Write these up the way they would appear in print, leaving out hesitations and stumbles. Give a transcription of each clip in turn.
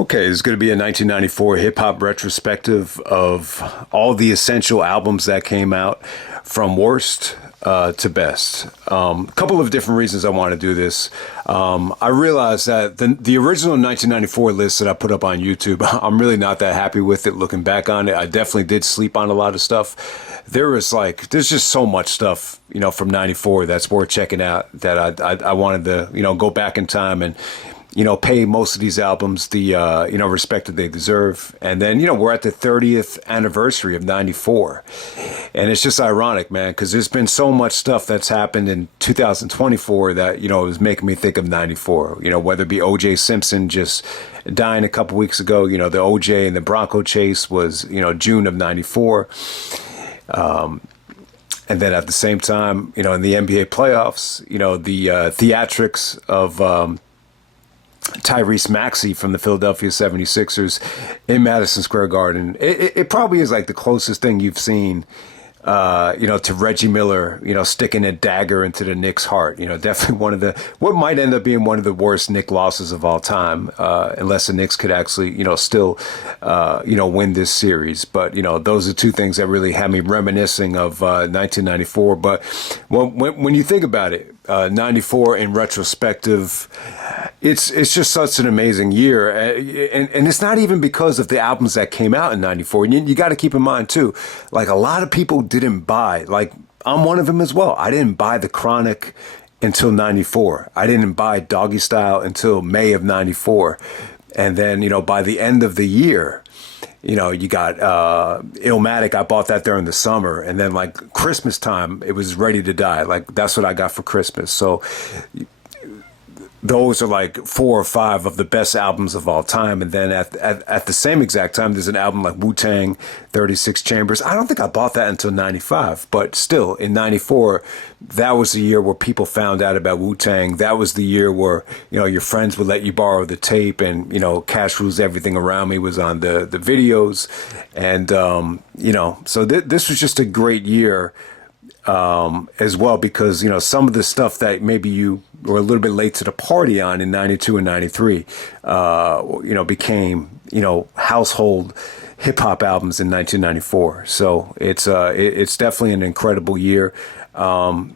Okay, it's going to be a 1994 hip hop retrospective of all the essential albums that came out from worst to best. A couple of different reasons I want to do this. I realized that the original 1994 list that I put up on YouTube, I'm really not that happy with it looking back on it. I definitely did sleep on a lot of stuff. There's just so much stuff, from 94 that's worth checking out that I wanted to, go back in time and pay most of these albums the, respect that they deserve. And then, we're at the 30th anniversary of 94. And it's just ironic, man, because there's been so much stuff that's happened in 2024 that, is making me think of 94, whether it be O.J. Simpson just dying a couple weeks ago, the O.J. and the Bronco chase was, June of 94. And then at the same time, in the NBA playoffs, the theatrics of Tyrese Maxey from the Philadelphia 76ers in Madison Square Garden. It probably is like the closest thing you've seen, to Reggie Miller, sticking a dagger into the Knicks' heart. Definitely what might end up being one of the worst Knicks losses of all time, unless the Knicks could actually, still, win this series. But, those are two things that really had me reminiscing of 1994. But when you think about it, 94 in retrospective, it's just such an amazing year, and it's not even because of the albums that came out in 94. And you got to keep in mind too, like a lot of people didn't buy, like I'm one of them as well. I didn't buy The Chronic until 94. I didn't buy Doggy Style until May of 94. And then, by the end of the year, you got Illmatic. I bought that during the summer. And then like Christmas time, it was Ready to Die. Like that's what I got for Christmas. So those are like 4 or 5 of the best albums of all time. And then at the same exact time, there's an album like Wu-Tang, 36 Chambers. I don't think I bought that until 95, but still in 94, that was the year where people found out about Wu-Tang. That was the year where, your friends would let you borrow the tape and, Cash Rules Everything Around Me was on the videos. And, so this was just a great year as well, because some of the stuff that maybe you were a little bit late to the party on in 92 and 93 became household hip hop albums in 1994. So it's definitely an incredible year. But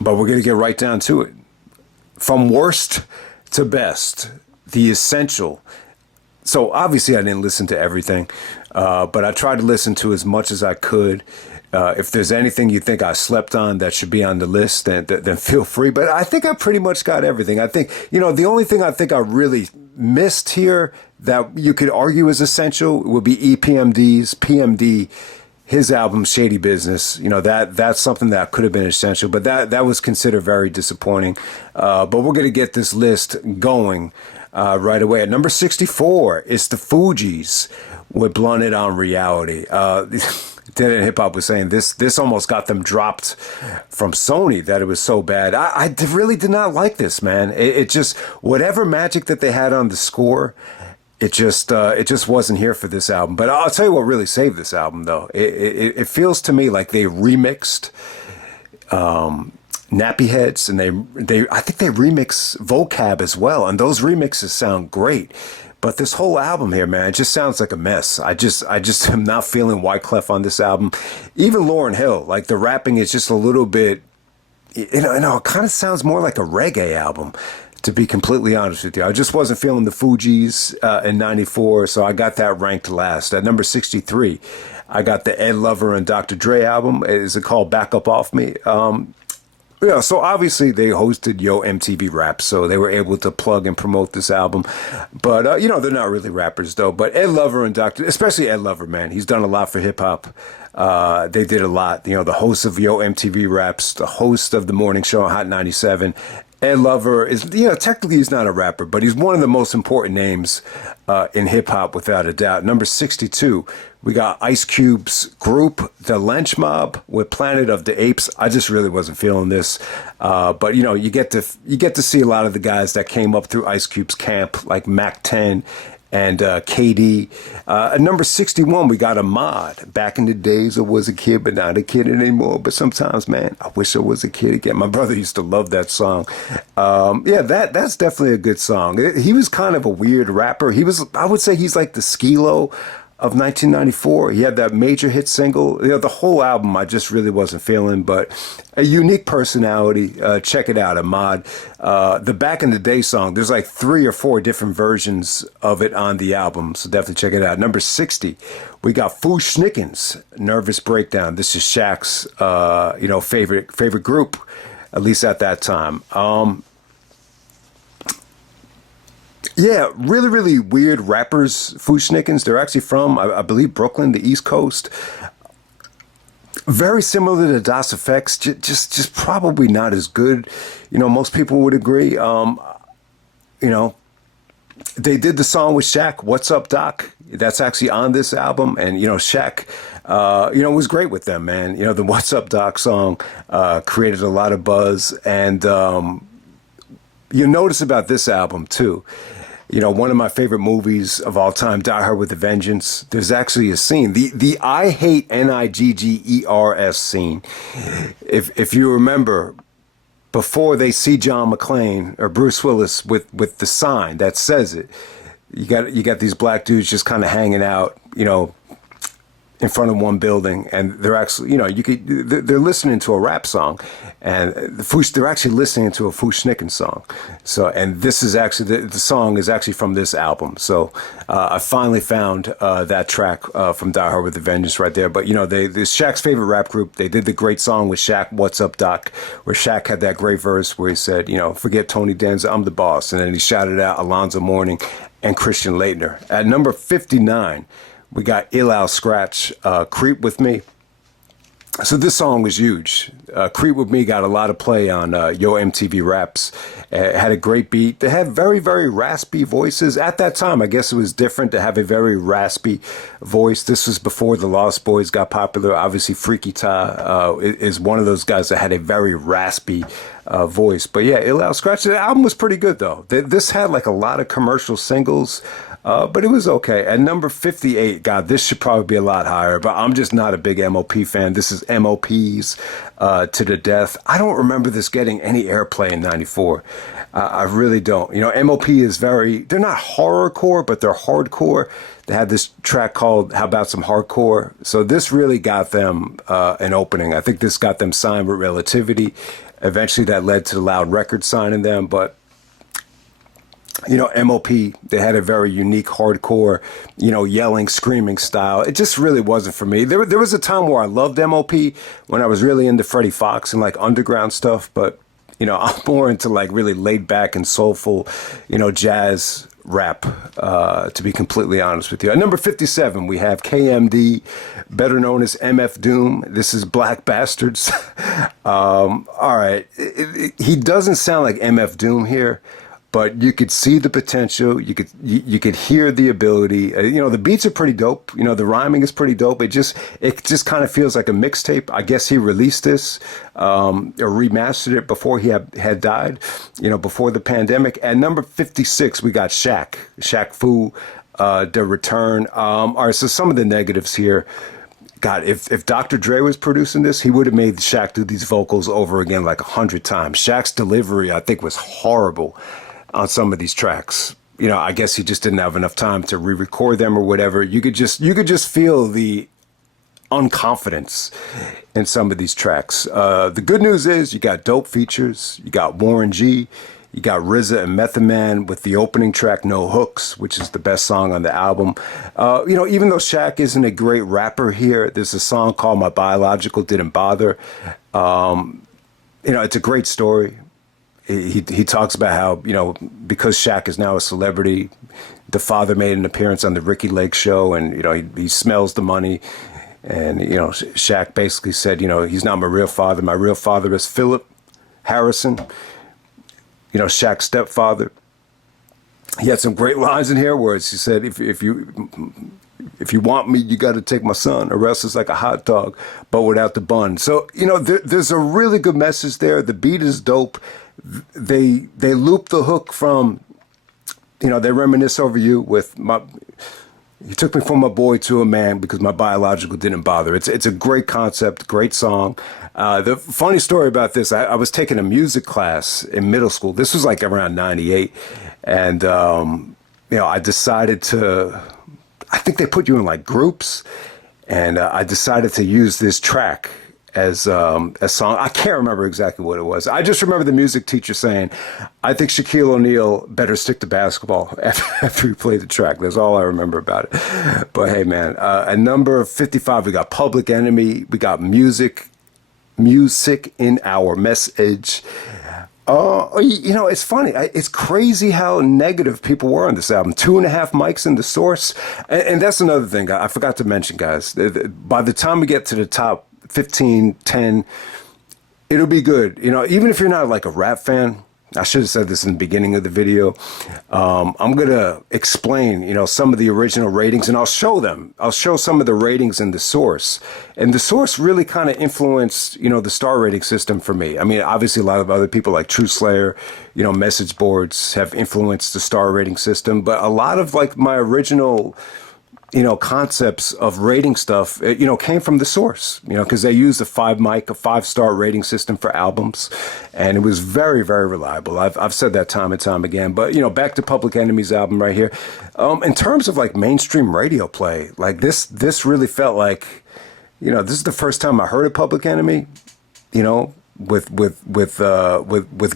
we're going to get right down to it. From worst to best, the essential. So obviously I didn't listen to everything, but I tried to listen to as much as I could. If there's anything you think I slept on that should be on the list, then feel free. But I think I pretty much got everything. I think, the only thing I think I really missed here that you could argue is essential would be EPMD's PMD, his album Shady Business. That's something that could have been essential, but that was considered very disappointing. But we're going to get this list going right away. At number 64, it's the Fugees with Blunted on Reality. Dead End Hip Hop was saying this almost got them dropped from Sony, that it was so bad. I really did not like this, man. It just, whatever magic that they had on the score, it just wasn't here for this album. But I'll tell you what really saved this album, though. It feels to me like they remixed Nappy Heads, and they I think they remix Vocab as well, and those remixes sound great. But this whole album here, man, it just sounds like a mess. I just am not feeling Wyclef on this album. Even Lauryn Hill, like the rapping is just a little bit, it kind of sounds more like a reggae album, to be completely honest with you. I just wasn't feeling the Fugees in 94, so I got that ranked last. At number 63, I got the Ed Lover and Dr. Dre album. Is it called Back Up Off Me? Yeah, so obviously they hosted Yo MTV Raps, so they were able to plug and promote this album. But, they're not really rappers, though. But Ed Lover and especially Ed Lover, man, he's done a lot for hip hop. They did a lot. The host of Yo MTV Raps, the host of the morning show on Hot 97. Ed Lover is, technically he's not a rapper, but he's one of the most important names in hip hop without a doubt. Number 62, we got Ice Cube's group, The Lynch Mob, with Planet of the Apes. I just really wasn't feeling this, but you get to see a lot of the guys that came up through Ice Cube's camp, like Mac 10 and KD. At number 61, we got Ahmad. Back in the days, I was a kid, but not a kid anymore. But sometimes, man, I wish I was a kid again. My brother used to love that song. Yeah, that's definitely a good song. He was kind of a weird rapper. I would say he's like the Skilo of 1994. He had that major hit single. The whole album I just really wasn't feeling, but a unique personality. Check it out, Ahmad. The Back in the Day song, there's like 3 or 4 different versions of it on the album, so definitely check it out. Number 60, we got Foo Schnickens, Nervous Breakdown. This is Shaq's favorite group, at least at that time. Yeah, really, really weird rappers, Foo Schnickens. They're actually from, I believe, Brooklyn, the East Coast. Very similar to Das Effects, just probably not as good. Most people would agree. You know, they did the song with Shaq, "What's Up, Doc?" That's actually on this album, and Shaq, was great with them, man. The "What's Up, Doc" song created a lot of buzz, and you'll notice about this album too. One of my favorite movies of all time, Die Hard with a Vengeance. There's actually a scene, the I hate Niggers scene. If you remember, before they see John McClane or Bruce Willis with the sign that says it, you got these black dudes just kind of hanging out, in front of one building, and they're actually, they're listening to a rap song, and they're actually listening to a Foo Schnicken song. So, and this is actually, the song is actually from this album. So, I finally found that track from Die Hard with a Vengeance right there. But, this Shaq's favorite rap group, they did the great song with Shaq, "What's Up, Doc?" where Shaq had that great verse where he said, "Forget Tony Danza, I'm the boss." And then he shouted out Alonzo Mourning and Christian Laettner. At number 59, we got Ill Al Scratch, "Creep With Me." So this song was huge. "Creep With Me" got a lot of play on Yo MTV Raps. It had a great beat. They had very, very raspy voices. At that time, I guess it was different to have a very raspy voice. This was before the Lost Boys got popular. Obviously, Freaky Tah is one of those guys that had a very raspy voice. But yeah, Ill Al Scratch, the album was pretty good, though. This had like a lot of commercial singles. But it was okay. At number 58, God, this should probably be a lot higher, but I'm just not a big MOP fan. This is MOP's To the Death. I don't remember this getting any airplay in 94. I really don't. MOP is they're not horrorcore, but they're hardcore. They had this track called How About Some Hardcore? So this really got them an opening. I think this got them signed with Relativity. Eventually that led to the Loud Records signing them, but MOP, they had a very unique hardcore, yelling, screaming style. It just really wasn't for me. There was a time where I loved MOP when I was really into Freddie Fox and like underground stuff, but, I'm more into like really laid back and soulful, jazz rap, to be completely honest with you. At number 57, we have KMD, better known as MF Doom. This is Black Bastards. All right. He doesn't sound like MF Doom here, but you could see the potential. You could hear the ability. The beats are pretty dope. The rhyming is pretty dope. It just kind of feels like a mixtape. I guess he released this or remastered it before he had died. Before the pandemic. At number 56, we got Shaq Fu, The Return. All right, so some of the negatives here. God, if Dr. Dre was producing this, he would have made Shaq do these vocals over again like 100 times. Shaq's delivery, I think, was horrible on some of these tracks. I guess he just didn't have enough time to re-record them or whatever. You could just feel the unconfidence in some of these tracks. The good news is you got dope features. You got Warren G. You got RZA and Method Man with the opening track, No Hooks, which is the best song on the album. Even though Shaq isn't a great rapper here, there's a song called My Biological Didn't Bother. It's a great story. He talks about how, because Shaq is now a celebrity, the father made an appearance on the Ricky Lake show, and, he smells the money. And, Shaq basically said, he's not my real father. My real father is Philip Harrison, Shaq's stepfather. He had some great lines in here where he said, if you want me, you got to take my son, or else it's like a hot dog, but without the bun. So, there's a really good message there. The beat is dope. They loop the hook from, they reminisce over you with my. You took me from a boy to a man because my biological didn't bother. It's a great concept, great song. The funny story about this, I was taking a music class in middle school. This was like around 98. And, I decided to, I think they put you in like groups. And I decided to use this track as a song. I can't remember exactly what it was. I just remember the music teacher saying, I think Shaquille O'Neal better stick to basketball after he played the track. That's all I remember about it. But hey, man, at number 55, we got Public Enemy. We got Music in Our Message. It's funny. It's crazy how negative people were on this album. 2.5 mics in the source. And that's another thing I forgot to mention, guys. By the time we get to the top 15, 10, it'll be good. Even if you're not like a rap fan, I should have said this in the beginning of the video. I'm going to explain, some of the original ratings, and I'll show them. I'll show some of the ratings in the source. And the source really kind of influenced, the star rating system for me. I mean, obviously a lot of other people like True Slayer, message boards have influenced the star rating system. But a lot of like my original concepts of rating stuff, came from the source, because they used a 5-star rating system for albums, and it was very, very reliable. I've said that time and time again. But back to Public Enemy's album right here. In terms of like mainstream radio play, like this really felt like, this is the first time I heard of Public Enemy, with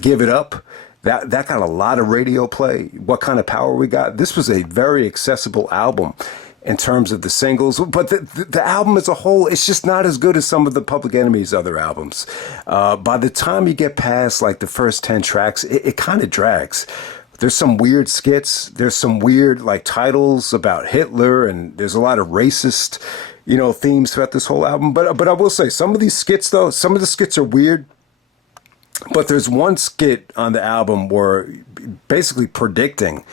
Give It Up. That got a lot of radio play. What Kind of Power We Got. This was a very accessible album in terms of the singles, but the album as a whole, it's just not as good as some of the Public Enemy's other albums. By the time you get past like the first 10 tracks, it kind of drags. There's some weird skits. There's some weird like titles about Hitler, and there's a lot of racist, themes throughout this whole album. But I will say some of these skits though, some of the skits are weird. But there's one skit on the album where basically predicting,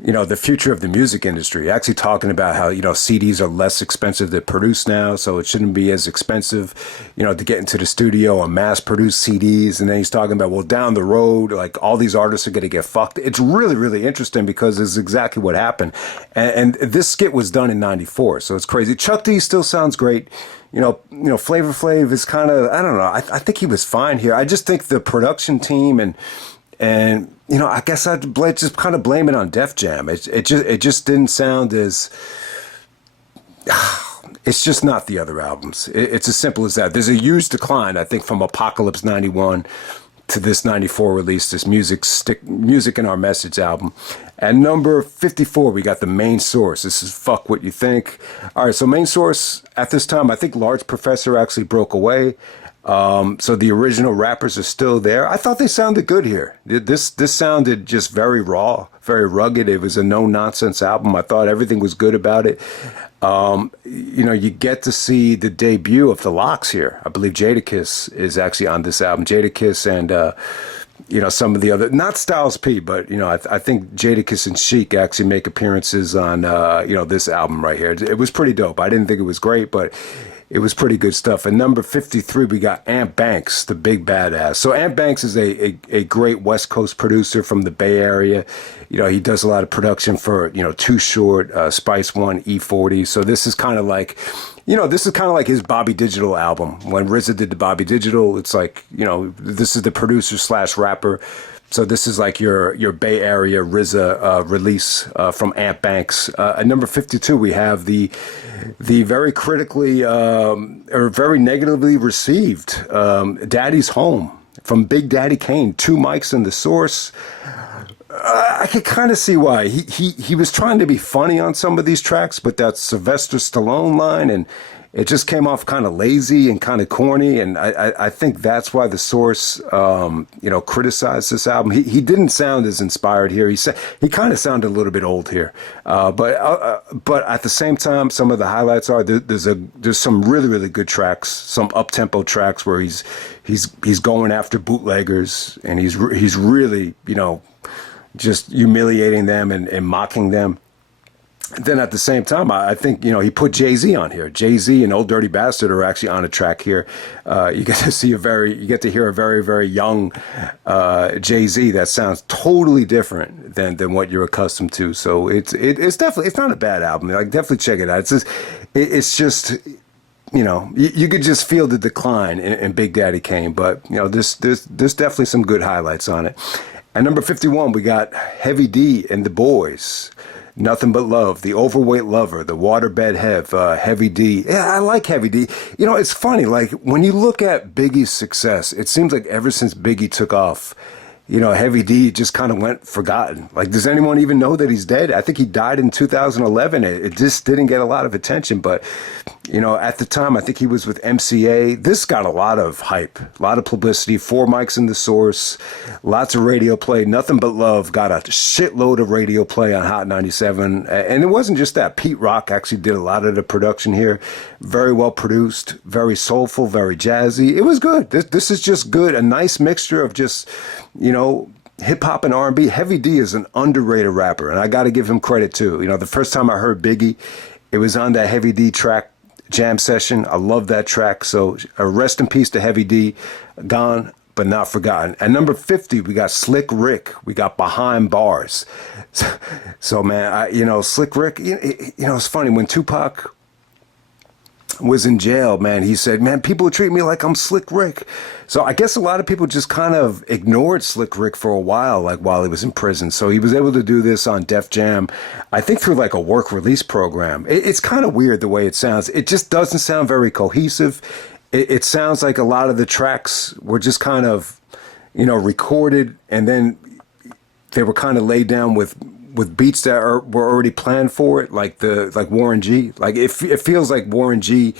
the future of the music industry, actually talking about how, CDs are less expensive to produce now, so it shouldn't be as expensive, to get into the studio and mass produce CDs. And then he's talking about, well, down the road, like all these artists are going to get fucked. It's really, really interesting because it's exactly what happened. And this skit was done in 94, so it's crazy. Chuck D still sounds great. Flavor Flav is kind of, I don't know. I think he was fine here. I just think the production team and I guess I'd just kind of blame it on Def Jam. It just didn't sound as. It's just not the other albums. It's as simple as that. There's a huge decline, I think, from Apocalypse 91 to this 94 release, this Music in Our Message album. At number 54, we got The Main Source. This is Fuck What You Think. All right, so Main Source, at this time, I think Large Professor actually broke away. So the original rappers are still there. I thought they sounded good here. This sounded just very raw, very rugged. It was a no-nonsense album. I thought everything was good about it. You get to see the debut of the Lox here. I believe Jadakiss is actually on this album. Jadakiss and, some of the other, not Styles P, but, I think Jadakiss and Chic actually make appearances on, this album right here. It was pretty dope. I didn't think it was great, but it was pretty good stuff. At number 53, we got Ant Banks, the big badass. So Ant Banks is a great West Coast producer from the Bay Area. He does a lot of production for, Too Short, Spice One, E40. So this is kind of like, his Bobby Digital album. When RZA did the Bobby Digital, it's like, this is the producer / rapper. So this is like your Bay Area RZA release from Ant Banks. At number 52, we have the very critically or very negatively received Daddy's Home from Big Daddy Kane. 2 mics in the source. I could kind of see why. He was trying to be funny on some of these tracks, but that Sylvester Stallone line, and it just came off kind of lazy and kind of corny. And I think that's why the source, criticized this album. He didn't sound as inspired here. He kind of sounded a little bit old here. But at the same time, some of the highlights are there's some really, really good tracks, some up-tempo tracks where he's going after bootleggers, and he's really, just humiliating them and mocking them. Then at the same time, I think he put Jay-Z on here. Jay-Z and Old Dirty Bastard are actually on a track here. You get to hear a very very young Jay-Z that sounds totally different than what you're accustomed to. So it's definitely, it's not a bad album. Like, definitely check it out. It's just you could just feel the decline in Big Daddy Kane, but there's definitely some good highlights on it. At number 51, we got Heavy D and the Boys. Nothing But Love, The Overweight Lover, The Waterbed Heavy D. Yeah, I like Heavy D. It's funny, like, when you look at Biggie's success, it seems like ever since Biggie took off, Heavy D just kind of went forgotten. Like, does anyone even know that he's dead? I think he died in 2011. It just didn't get a lot of attention. But, at the time, I think he was with MCA. This got a lot of hype, a lot of publicity, 4 mics in the Source, lots of radio play. Nothing But Love got a shitload of radio play on Hot 97. And it wasn't just that. Pete Rock actually did a lot of the production here. Very well produced, very soulful, very jazzy. It was good. This is just good. A nice mixture of just, hip hop and R&B. Heavy D is an underrated rapper, and I got to give him credit too. The first time I heard Biggie, it was on that Heavy D track, Jam Session. I love that track. So rest in peace to Heavy D. Gone but not forgotten. At number 50, we got Slick Rick. We got Behind Bars. So man, Slick Rick. It's funny when Tupac was in jail, man, he said, man, people treat me like I'm Slick Rick. So I guess a lot of people just kind of ignored Slick Rick for a while, like while he was in prison. So he was able to do this on Def Jam, I think through like a work release program. It's kind of weird the way it sounds. It just doesn't sound very cohesive. It sounds like a lot of the tracks were just kind of, recorded, and then they were kind of laid down with beats that were already planned for it, like Warren G. Like it feels like Warren G,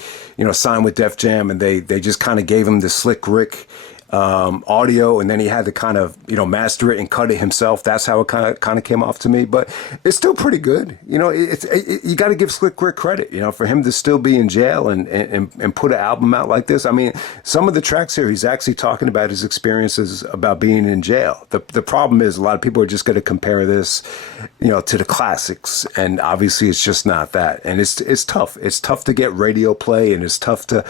signed with Def Jam, and they just kind of gave him the Slick Rick audio, and then he had to kind of master it and cut it himself. That's how it kind of came off to me, but it's still pretty good. You got to give Slick Rick credit, for him to still be in jail and put an album out like this. I mean, some of the tracks here, he's actually talking about his experiences about being in jail. The problem is a lot of people are just going to compare this, to the classics, and obviously it's just not that. And it's tough. It's tough to get radio play, and it's tough to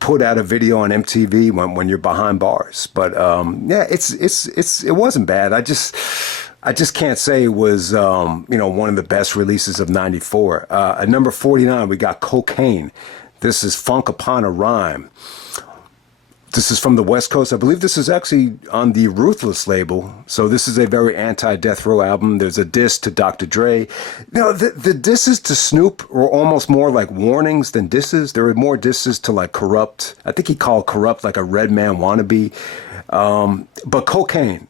put out a video on MTV when you're behind bars. But it wasn't bad. I just can't say it was one of the best releases of '94. At number 49, we got Cocaine. This is Funk Upon a Rhyme. This is from the West Coast. I believe this is actually on the Ruthless label. So this is a very anti-death row album. There's a diss to Dr. Dre. The disses to Snoop were almost more like warnings than disses. There were more disses to like Corrupt. I think he called Corrupt like a Red Man wannabe. But Cocaine.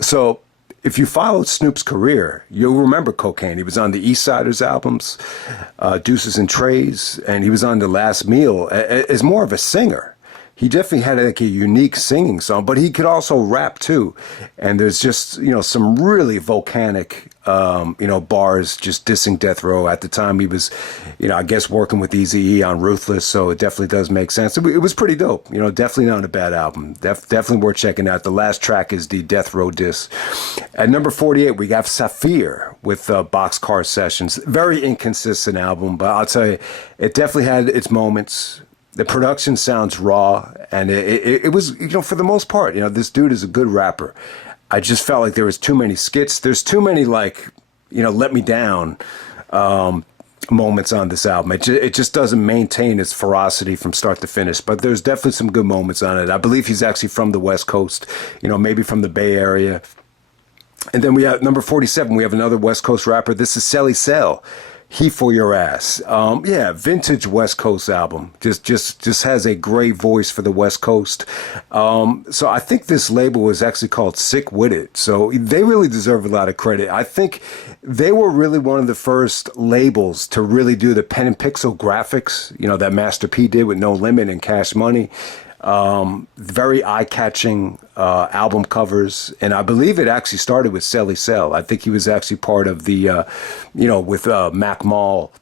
So if you followed Snoop's career, you'll remember Cocaine. He was on the East Siders albums, Deuces and Trays, and he was on The Last Meal as more of a singer. He definitely had like a unique singing song, but he could also rap too. And there's just, some really volcanic, bars just dissing Death Row. At the time he was, I guess working with Eazy-E on Ruthless. So it definitely does make sense. It was pretty dope. Definitely not a bad album. Definitely worth checking out. The last track is the Death Row diss. At number 48, we got Saphir with Boxcar Sessions. Very inconsistent album, but I'll tell you, it definitely had its moments. The production sounds raw, and it was, for the most part, this dude is a good rapper. I just felt like there was too many skits. There's too many, like, let me down moments on this album. It just doesn't maintain its ferocity from start to finish, but there's definitely some good moments on it. I believe he's actually from the West Coast, maybe from the Bay Area. And then we have number 47, we have another West Coast rapper. This is Celly Cell. He For Your Ass. Vintage West Coast album. Just has a great voice for the West Coast. So I think this label was actually called Sick With It. So they really deserve a lot of credit. I think they were really one of the first labels to really do the pen and pixel graphics, that Master P did with No Limit and Cash Money. Very eye-catching album covers, and I believe it actually started with Celly Cell. I think he was actually part of the, with Mac Mall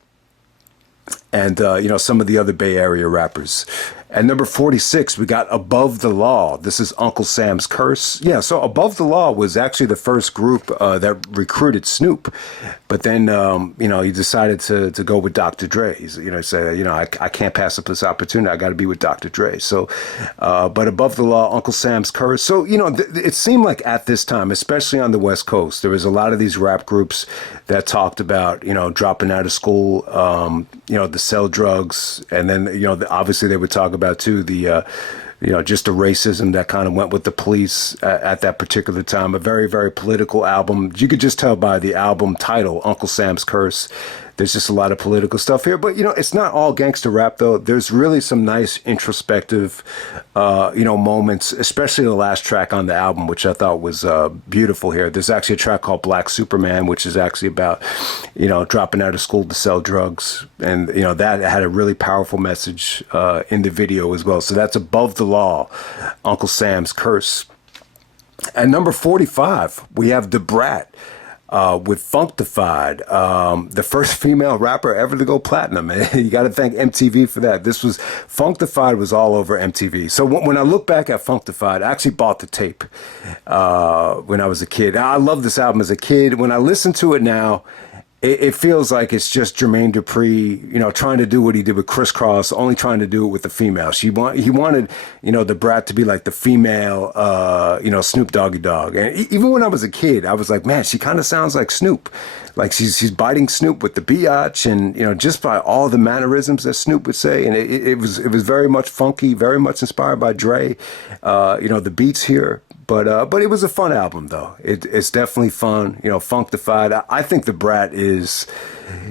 and some of the other Bay Area rappers. At number 46, we got Above the Law. This is Uncle Sam's Curse. Yeah, so Above the Law was actually the first group that recruited Snoop. But then, he decided to go with Dr. Dre. He's, said, I can't pass up this opportunity. I got to be with Dr. Dre. So, but Above the Law, Uncle Sam's Curse. So, it seemed like at this time, especially on the West Coast, there was a lot of these rap groups that talked about, dropping out of school, to sell drugs. And then, obviously they would talk about too the just the racism that kind of went with the police at that particular time. A very, very political album. You could just tell by the album title, Uncle Sam's Curse. There's just a lot of political stuff here, but it's not all gangster rap though. There's really some nice introspective, moments, especially the last track on the album, which I thought was beautiful here. There's actually a track called Black Superman, which is actually about, dropping out of school to sell drugs, and that had a really powerful message in the video as well. So that's Above the Law, Uncle Sam's Curse. At number 45, we have Da Brat. With Funkdafied, the first female rapper ever to go platinum. And you got to thank MTV for that. Funkdafied was all over MTV. So when I look back at Funkdafied, I actually bought the tape when I was a kid. I loved this album as a kid. When I listen to it now, it feels like it's just Jermaine Dupri, trying to do what he did with Criss Cross, only trying to do it with the female. He wanted, Da Brat to be like the female, Snoop Doggy Dogg. And even when I was a kid, I was like, man, she kind of sounds like Snoop. Like she's biting Snoop with the biatch, and just by all the mannerisms that Snoop would say. And it was very much funky, very much inspired by Dre. The beats here. But it was a fun album though. It's definitely fun. Funkdafied. I think Da Brat is,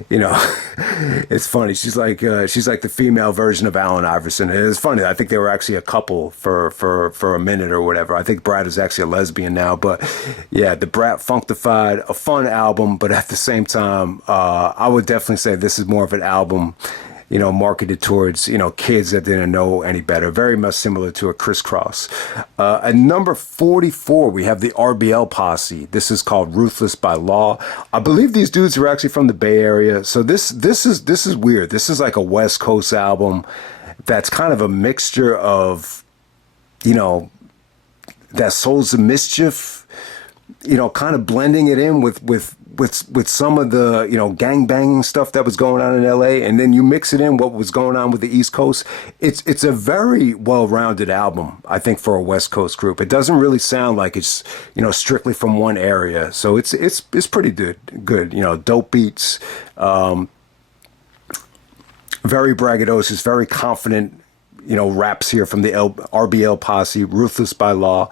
it's funny. She's like the female version of Allen Iverson. It's funny. I think they were actually a couple for a minute or whatever. I think Brat is actually a lesbian now. But yeah, Da Brat, Funkdafied, a fun album. But at the same time, I would definitely say this is more of an album, marketed towards, kids that didn't know any better. Very much similar to a Criss Cross. At number 44, we have the RBL Posse. This is called Ruthless by Law. I believe these dudes are actually from the Bay Area. So this is weird. This is like a West Coast album that's kind of a mixture of, that Souls of Mischief, kind of blending it in with some of the, gang banging stuff that was going on in LA, and then you mix it in what was going on with the East Coast. It's a very well-rounded album, I think, for a West Coast group. It doesn't really sound like it's, strictly from one area. So it's pretty good, dope beats, very braggadocious, very confident, raps here from the RBL Posse, Ruthless by Law.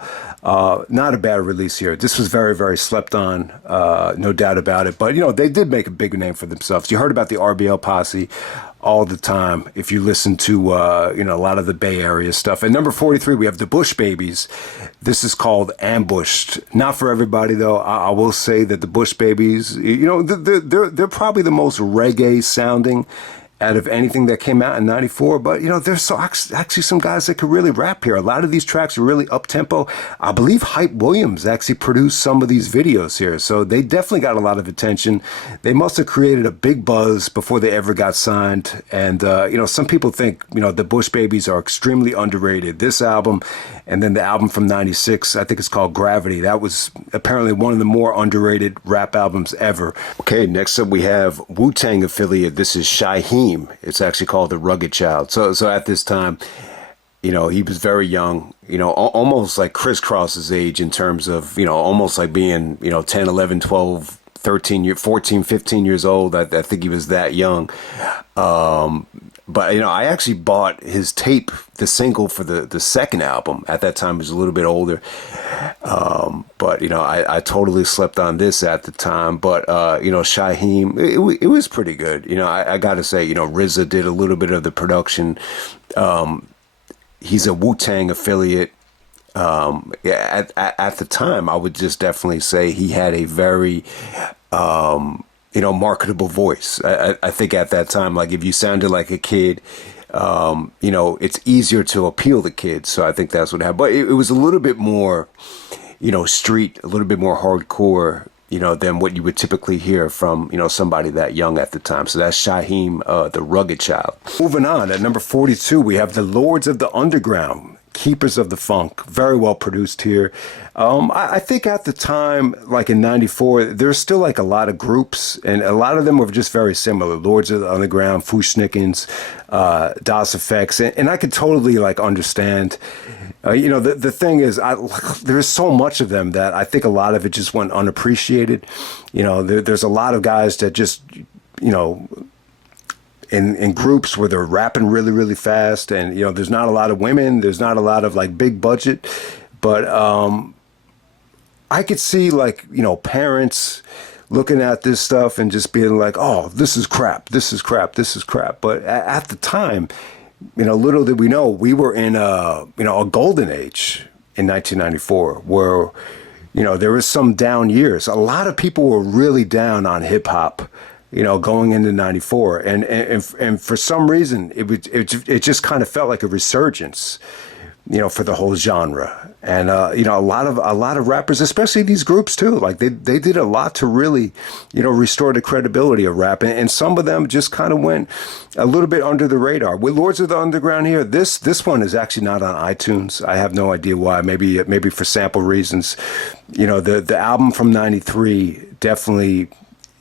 Not a bad release here. This was very, very slept on, no doubt about it. But, they did make a big name for themselves. You heard about the RBL Posse all the time if you listen to, a lot of the Bay Area stuff. At number 43, we have the Bush Babies. This is called Ambushed. Not for everybody, though. I will say that the Bush Babies, they're probably the most reggae sounding out of anything that came out in 94. But, there's actually some guys that could really rap here. A lot of these tracks are really up-tempo. I believe Hype Williams actually produced some of these videos here. So they definitely got a lot of attention. They must have created a big buzz before they ever got signed. And, some people think, the Bush Babies are extremely underrated. This album, and then the album from 96, I think it's called Gravity. That was apparently one of the more underrated rap albums ever. Okay, next up we have Wu-Tang affiliate. This is Shaheem. It's actually called The Rugged Child. So at this time, he was very young, almost like Criss Cross's age in terms of, almost like being, 10, 11, 12, 13, 14, 15 years old. I think he was that young. But, I actually bought his tape, the single for the second album. At that time, he was a little bit older. But, I totally slept on this at the time. But, Shaheem, it was pretty good. I got to say, RZA did a little bit of the production. He's a Wu-Tang affiliate. At the time, I would just definitely say he had a very... marketable voice. I think at that time, like if you sounded like a kid, it's easier to appeal to kids. So I think that's what happened. But it was a little bit more, street, a little bit more hardcore, than what you would typically hear from, somebody that young at the time. So that's Shaheem, the Rugged Child. Moving on, at number 42, we have the Lords of the Underground, Keepers of the Funk. Very well produced here. I think at the time, like in 94, there's still like a lot of groups, and a lot of them were just very similar. Lords of the Underground, Fushnikins, Das Effects, and I could totally like understand. The thing is, there's so much of them that I think a lot of it just went unappreciated. There's a lot of guys that just, in groups where they're rapping really, really fast, and there's not a lot of women, there's not a lot of like big budget, but I could see like parents looking at this stuff and just being like, oh, this is crap, this is crap, this is crap. But at the time, little did we know, we were in a golden age in 1994 where, there was some down years. A lot of people were really down on hip hop, going into 94. And for some reason, it just kind of felt like a resurgence, for the whole genre. And, a lot of rappers, especially these groups too, like they did a lot to really, restore the credibility of rap. And some of them just kind of went a little bit under the radar. With Lords of the Underground here, this one is actually not on iTunes. I have no idea why. Maybe for sample reasons. The album from 93 definitely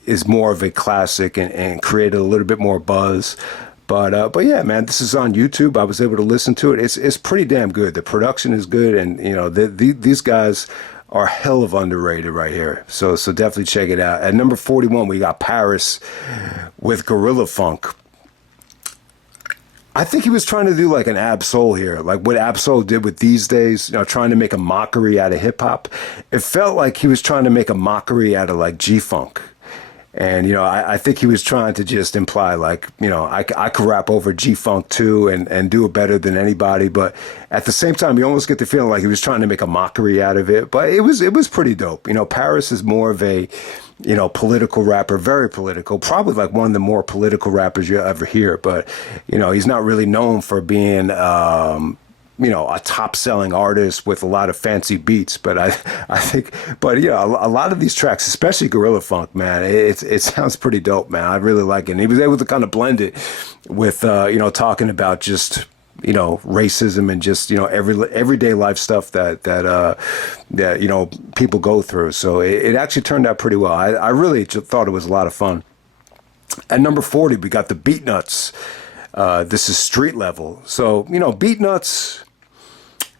is more of a classic and created a little bit more buzz. But yeah, man, this is on YouTube. I was able to listen to it. It's pretty damn good. The production is good, and these guys are hell of underrated right here. So definitely check it out. At number 41, we got Paris with Gorilla Funk. I think he was trying to do like an Ab-Soul here, like what Ab-Soul did with These Days, trying to make a mockery out of hip hop. It felt like he was trying to make a mockery out of like G-Funk. And, I think he was trying to just imply like, I could rap over G-Funk too and do it better than anybody. But at the same time, you almost get the feeling like he was trying to make a mockery out of it. But it was pretty dope. Paris is more of a, political rapper, very political, probably like one of the more political rappers you'll ever hear. But, he's not really known for being, a top-selling artist with a lot of fancy beats, but I think, a lot of these tracks, especially Gorilla Funk, man, it sounds pretty dope, man. I really like it. And he was able to kind of blend it with, talking about just, racism and just, everyday life stuff that people go through. So it actually turned out pretty well. I really thought it was a lot of fun. At number 40, we got the Beat Nuts. This is Street Level. So, Beat Nuts,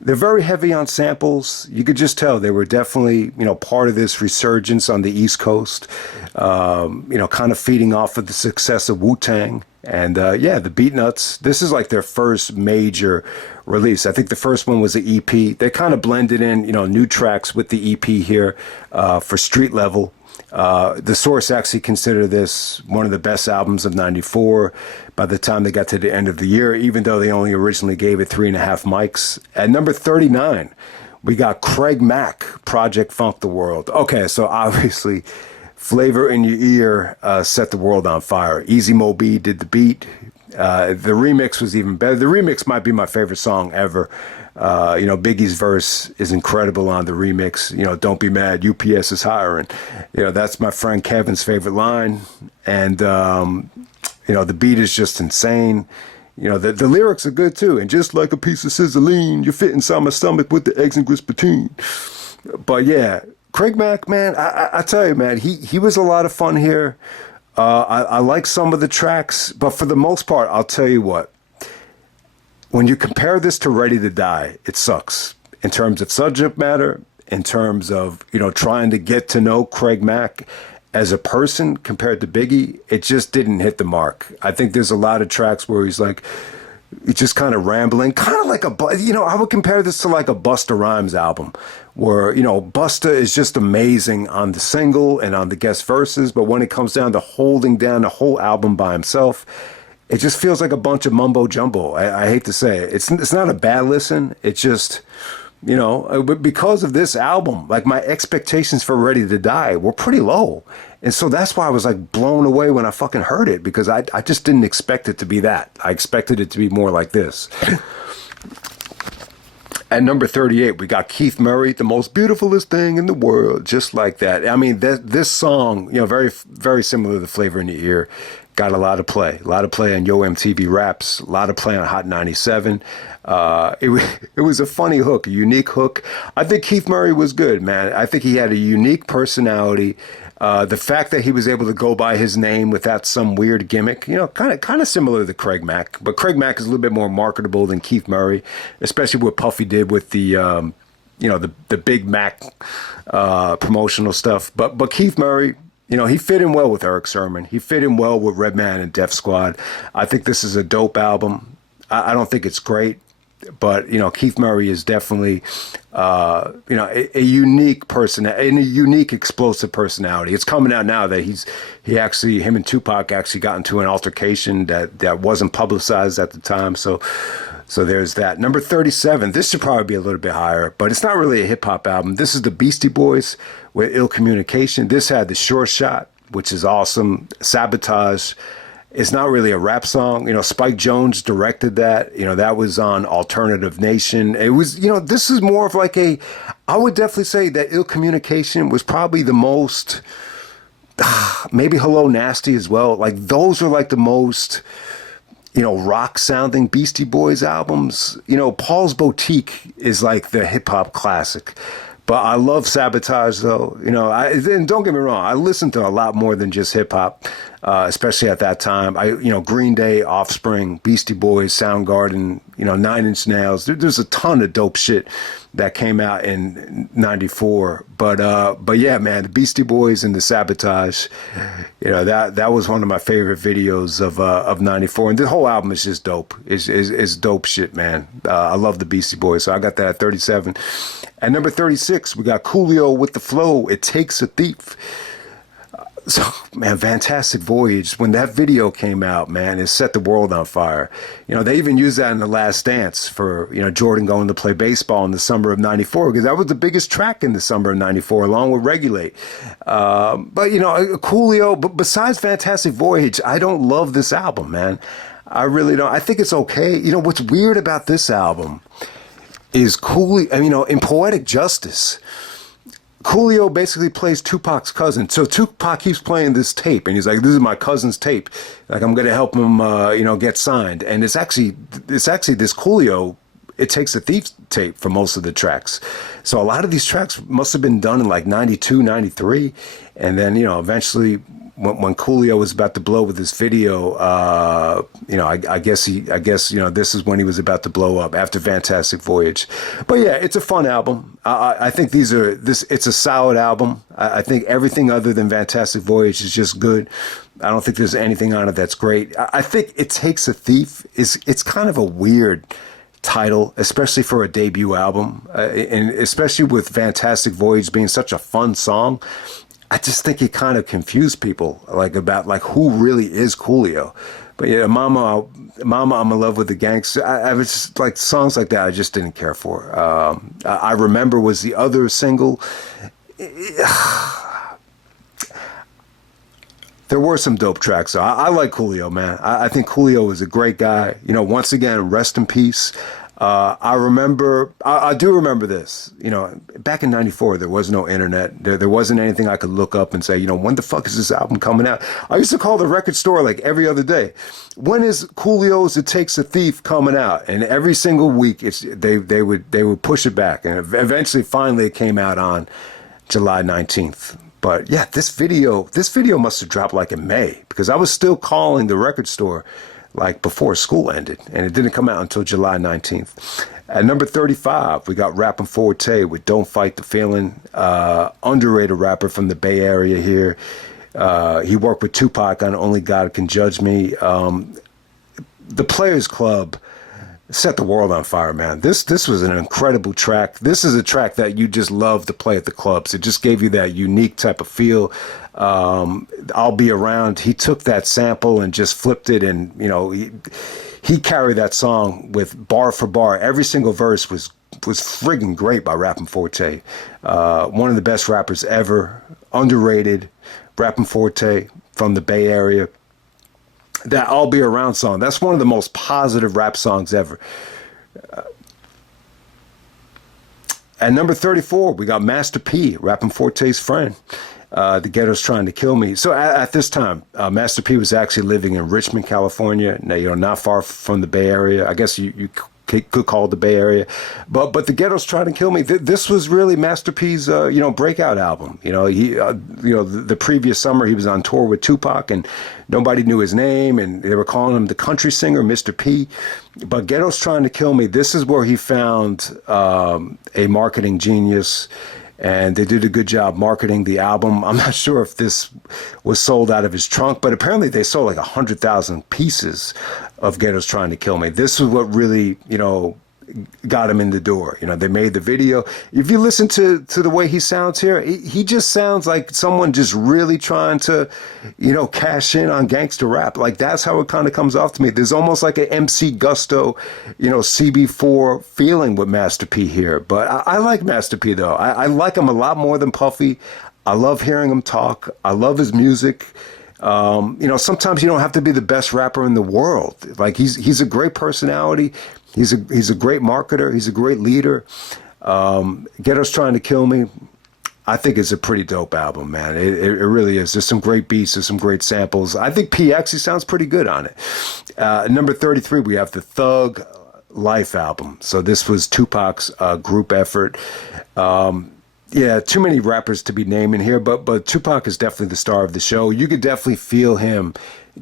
they're very heavy on samples. You could just tell they were definitely, part of this resurgence on the East Coast, kind of feeding off of the success of Wu-Tang. And the Beat Nuts, this is like their first major release. I think the first one was an EP. They kind of blended in, new tracks with the EP here for Street Level. The Source actually considered this one of the best albums of 94 by the time they got to the end of the year, even though they only originally gave it 3.5 mics. At number 39, we got Craig Mack, Project Funk the World. Okay, so obviously Flavor in Your Ear set the world on fire. Easy Mo B did the beat. The remix was even better. The remix might be my favorite song ever. Biggie's verse is incredible on the remix. Don't be mad, UPS is hiring. That's my friend Kevin's favorite line. And, the beat is just insane. The lyrics are good too. And just like a piece of sizzling, you fit inside my stomach with the eggs and grits between. But yeah, Craig Mack, man, I tell you, man, he was a lot of fun here. I like some of the tracks, but for the most part, I'll tell you what. When you compare this to Ready to Die, it sucks in terms of subject matter, in terms of, trying to get to know Craig Mack as a person compared to Biggie. It just didn't hit the mark. I think there's a lot of tracks where he's just kind of rambling, kind of like I would compare this to like a Busta Rhymes album where, Busta is just amazing on the single and on the guest verses. But when it comes down to holding down the whole album by himself, it just feels like a bunch of mumbo jumbo. I hate to say it. It's not a bad listen. It's just, but because of this album, like my expectations for Ready to Die were pretty low. And so that's why I was like blown away when I fucking heard it, because I just didn't expect it to be that. I expected it to be more like this. At number 38, we got Keith Murray, the most beautifulest thing in the world, just like that. I mean, this song, very, very similar to the Flavor in the Ear, got a lot of play. A lot of play on Yo MTV Raps, a lot of play on Hot 97. It was a funny hook, a unique hook. I think Keith Murray was good, man. I think he had a unique personality. The fact that he was able to go by his name without some weird gimmick, kind of similar to Craig Mack, but Craig Mack is a little bit more marketable than Keith Murray, especially what Puffy did with the Big Mac promotional stuff. But Keith Murray, he fit in well with Eric Sermon. He fit in well with Redman and Def Squad. I think this is a dope album. I don't think it's great, but Keith Murray is definitely a unique person and a unique explosive personality. It's coming out now that him and Tupac actually got into an altercation that wasn't publicized at the time. So there's that. Number 37, this should probably be a little bit higher, but it's not really a hip hop album. This is the Beastie Boys with Ill Communication. This had The Sure Shot, which is awesome. Sabotage. It's not really a rap song. Spike Jonze directed that. That was on Alternative Nation. It was, this is more of like I would definitely say that Ill Communication was probably the most, maybe Hello Nasty as well. Like those are like the most, rock sounding Beastie Boys albums. Paul's Boutique is like the hip hop classic. But I love Sabotage, though. And don't get me wrong, I listened to a lot more than just hip hop, especially at that time. Green Day, Offspring, Beastie Boys, Soundgarden, Nine Inch Nails. There's a ton of dope shit that came out in '94. But yeah, man, the Beastie Boys and the Sabotage, that was one of my favorite videos of '94. And the whole album is just dope. It's dope shit, man. I love the Beastie Boys, so I got that at 37. At number 36, we got Coolio with the Flow, It Takes a Thief. So, man, Fantastic Voyage, when that video came out, man, it set the world on fire. They even used that in The Last Dance for, Jordan going to play baseball in the summer of '94, because that was the biggest track in the summer of '94, along with Regulate. But Coolio, but besides Fantastic Voyage, I don't love this album, man. I really don't. I think it's okay. What's weird about this album is Coolio, in Poetic Justice, Coolio basically plays Tupac's cousin. So Tupac keeps playing this tape, and he's like, "This is my cousin's tape. Like, I'm gonna help him, get signed." And it's actually this Coolio, It Takes a Thief tape for most of the tracks. So a lot of these tracks must have been done in like '92, '93, and then eventually, when Coolio was about to blow with this video, I guess this is when he was about to blow up after Fantastic Voyage. But yeah, it's a fun album. I think it's a solid album. I think everything other than Fantastic Voyage is just good. I don't think there's anything on it that's great. I think It Takes a Thief it's kind of a weird title, especially for a debut album, and especially with Fantastic Voyage being such a fun song. I just think it kind of confused people, about who really is Coolio. But yeah, Mama, I'm in Love with the Gangster. I was just like songs like that. I just didn't care for. I Remember was the other single. There were some dope tracks. So I like Coolio, man. I think Coolio is a great guy. Once again, rest in peace. I do remember this. Back in '94, there was no internet. There wasn't anything I could look up and say, when the fuck is this album coming out? I used to call the record store like every other day. When is Coolio's It Takes a Thief coming out? And every single week, they would push it back, and eventually, finally, it came out on July 19th. But yeah, this video must have dropped like in May, because I was still calling the record store like before school ended, and it didn't come out until July 19th. At number 35, we got Rappin' Forte with Don't Fight the Feeling. Underrated rapper from the Bay Area here. He worked with Tupac on Only God Can Judge Me. The Players Club set the world on fire, man. This was an incredible track. This is a track that you just love to play at the clubs. It just gave you that unique type of feel. I'll Be Around. He took that sample and just flipped it, and he carried that song with bar for bar. Every single verse was friggin' great by Rappin' Forte. One of the best rappers ever. Underrated. Rappin' Forte from the Bay Area. That I'll Be Around song, that's one of the most positive rap songs ever. At number 34, we got Master P, Rapping Forte's friend. The Ghetto's Trying to Kill Me. So at this time, Master P was actually living in Richmond, California. Now, not far from the Bay Area. I guess you could call it the Bay Area, but The Ghetto's Trying to Kill Me. This was really Master P's breakout album. The previous summer he was on tour with Tupac, and nobody knew his name, and they were calling him the country singer, Mr. P. But Ghetto's Trying to Kill Me. This is where he found a marketing genius. And they did a good job marketing the album. I'm not sure if this was sold out of his trunk, but apparently they sold like 100,000 pieces of Ghetto's Trying to Kill Me. This is what really, got him in the door. They made the video. If you listen to the way he sounds here, he just sounds like someone just really trying to, cash in on gangster rap. Like, that's how it kind of comes off to me. There's almost like an MC Gusto, CB4 feeling with Master P here. But I like Master P, though. I like him a lot more than Puffy. I love hearing him talk. I love his music. Sometimes you don't have to be the best rapper in the world. Like, he's a great personality. He's a great marketer. He's a great leader. Ghetto's Trying to Kill Me. I think it's a pretty dope album, man. It really is. There's some great beats. There's some great samples. I think P actually sounds pretty good on it. Number 33, we have the Thug Life album. So this was Tupac's group effort. Yeah, too many rappers to be naming here, but Tupac is definitely the star of the show. You could definitely feel him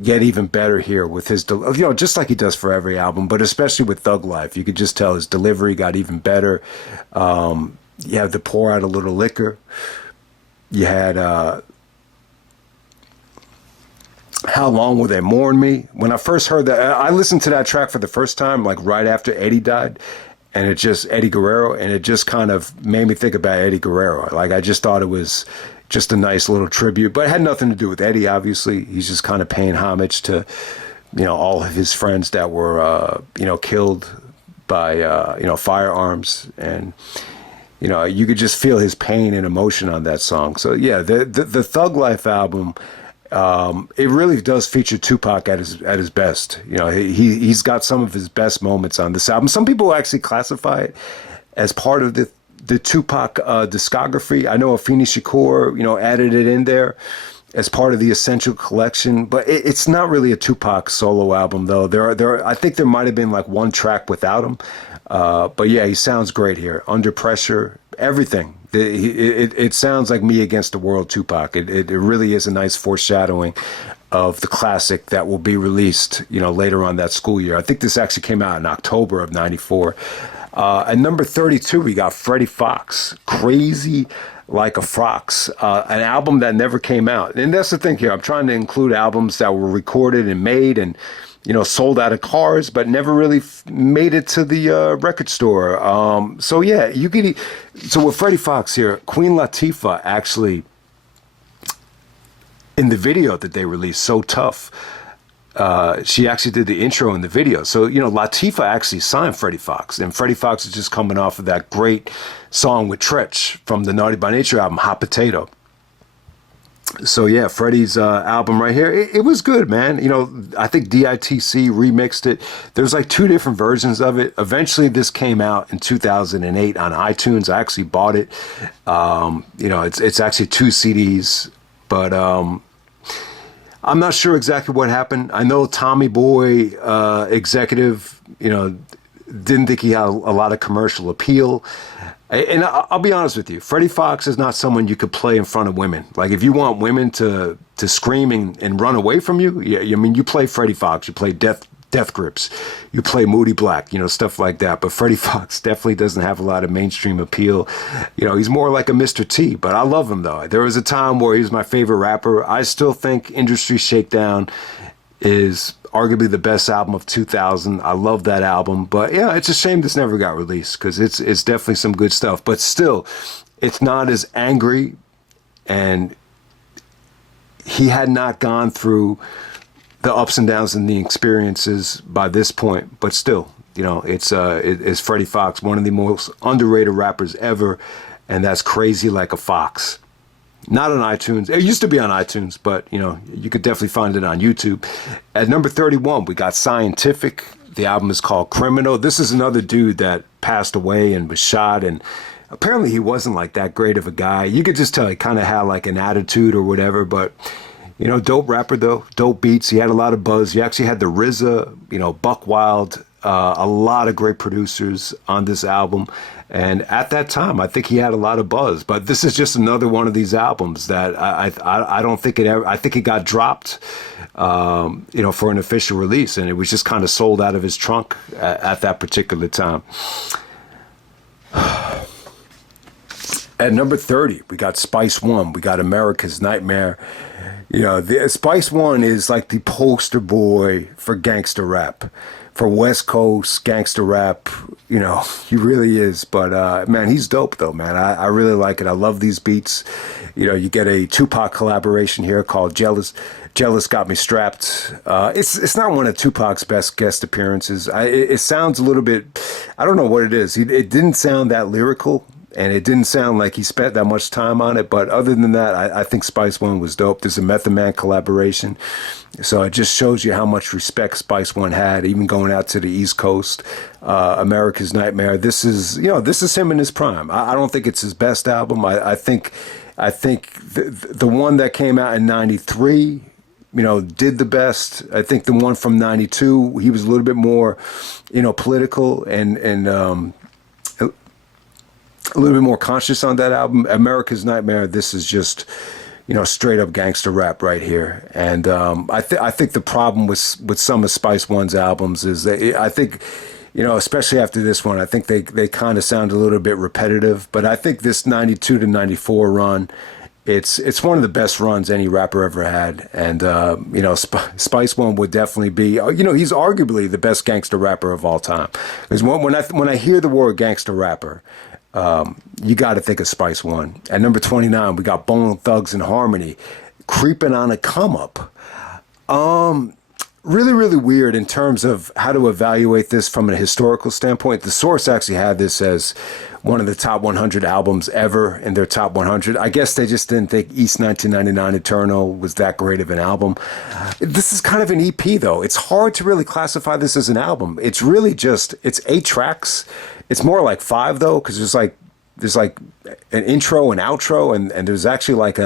get even better here with his, just like he does for every album, but especially with Thug Life. You could just tell his delivery got even better. You had to Pour Out a Little Liquor. You had How Long Will They Mourn Me? When I first heard that, I listened to that track for the first time, like right after Eddie died. And it just, Eddie Guerrero, and it just kind of made me think about Eddie Guerrero. Like, I just thought it was just a nice little tribute, but it had nothing to do with Eddie, obviously. He's just kind of paying homage to, all of his friends that were, killed by, firearms. And, you could just feel his pain and emotion on that song. So, yeah, the Thug Life album, it really does feature Tupac at his best. He's got some of his best moments on this album. Some people actually classify it as part of the Tupac discography. I know Afeni Shakur, added it in there as part of the Essential Collection, but it's not really a Tupac solo album, though. I think there might have been like one track without him. But yeah, he sounds great here. Under Pressure, everything. It sounds like Me Against the World Tupac. It really is a nice foreshadowing of the classic that will be released, later on that school year. I think this actually came out in October of '94. At number 32, we got Freddie Fox, Crazy Like a Fox, an album that never came out. And that's the thing here. I'm trying to include albums that were recorded and made and, sold out of cars, but never really made it to the record store. So yeah, so with Freddie Fox here, Queen Latifah actually, in the video that they released, So Tough, she actually did the intro in the video. So, Latifah actually signed Freddie Fox, and Freddie Fox is just coming off of that great song with Tretch from the Naughty by Nature album, Hot Potato. So yeah, Freddie's album right here, it was good, man. I think DITC remixed it. There's like two different versions of it. Eventually this came out in 2008 on iTunes. I actually bought it. It's actually 2 CDs, but I'm not sure exactly what happened. I know Tommy Boy, executive, didn't think he had a lot of commercial appeal. And I'll be honest with you, Freddie Fox is not someone you could play in front of women. Like, if you want women to scream and run away from you, you play Freddie Fox, you play Death Grips, you play Moody Black, stuff like that. But Freddie Fox definitely doesn't have a lot of mainstream appeal. He's more like a Mr. T, but I love him, though. There was a time where he was my favorite rapper. I still think Industry Shakedown is arguably the best album of 2000. I love that album, but yeah, it's a shame this never got released because it's definitely some good stuff. But still, it's not as angry, and he had not gone through the ups and downs and the experiences by this point. But still, it's Freddie Fox, one of the most underrated rappers ever, and that's Crazy Like a Fox. Not on iTunes. It used to be on iTunes, but, you could definitely find it on YouTube. At number 31, we got Scientific. The album is called Criminal. This is another dude that passed away and was shot, and apparently he wasn't like that great of a guy. You could just tell he kind of had like an attitude or whatever, but dope rapper though, dope beats. He had a lot of buzz. You actually had the RZA, Buck Wild, a lot of great producers on this album. And at that time, I think he had a lot of buzz. But this is just another one of these albums that I don't think it ever. I think it got dropped, for an official release, and it was just kind of sold out of his trunk at that particular time. At number 30, we got Spice One. We got America's Nightmare. The Spice One is like the poster boy for gangster rap, for West Coast gangster rap. He really is. But man, he's dope though, man. I really like it. I love these beats. You get a Tupac collaboration here called Jealous. Jealous Got Me Strapped. It's not one of Tupac's best guest appearances. It sounds a little bit, I don't know what it is. It didn't sound that lyrical. And it didn't sound like he spent that much time on it. But other than that, I think Spice One was dope. There's a Method Man collaboration. So it just shows you how much respect Spice One had, even going out to the East Coast. America's Nightmare. This is him in his prime. I don't think it's his best album. I think the one that came out in '93, did the best. I think the one from '92, he was a little bit more, political and a little bit more conscious on that album. America's Nightmare, this is just, straight up gangster rap right here. And I think the problem with some of Spice One's albums is that I think, especially after this one, I think they kind of sound a little bit repetitive. But I think this 92 to 94 run, it's one of the best runs any rapper ever had. And, Spice One would definitely be, he's arguably the best gangster rapper of all time. Because when I hear the word gangster rapper, you got to think of Spice One. At number 29, we got Bone Thugs and Harmony, Creeping on a Come Up. Really, really weird in terms of how to evaluate this from a historical standpoint. The Source actually had this as one of the top 100 albums ever in their top 100. I guess they just didn't think East 1999 Eternal was that great of an album. This is kind of an EP, though. It's hard to really classify this as an album. It's really just, it's 8 tracks. It's more like 5, though, because there's like an intro and outro, and there's actually like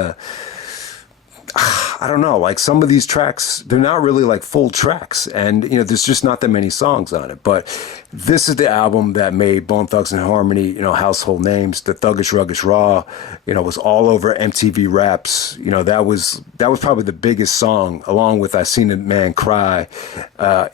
I don't know, like some of these tracks, they're not really like full tracks, and there's just not that many songs on it. But this is the album that made Bone Thugs and Harmony, household names. The Thuggish Ruggish Raw, was all over MTV Raps. That was probably the biggest song, along with I Seen a Man Cry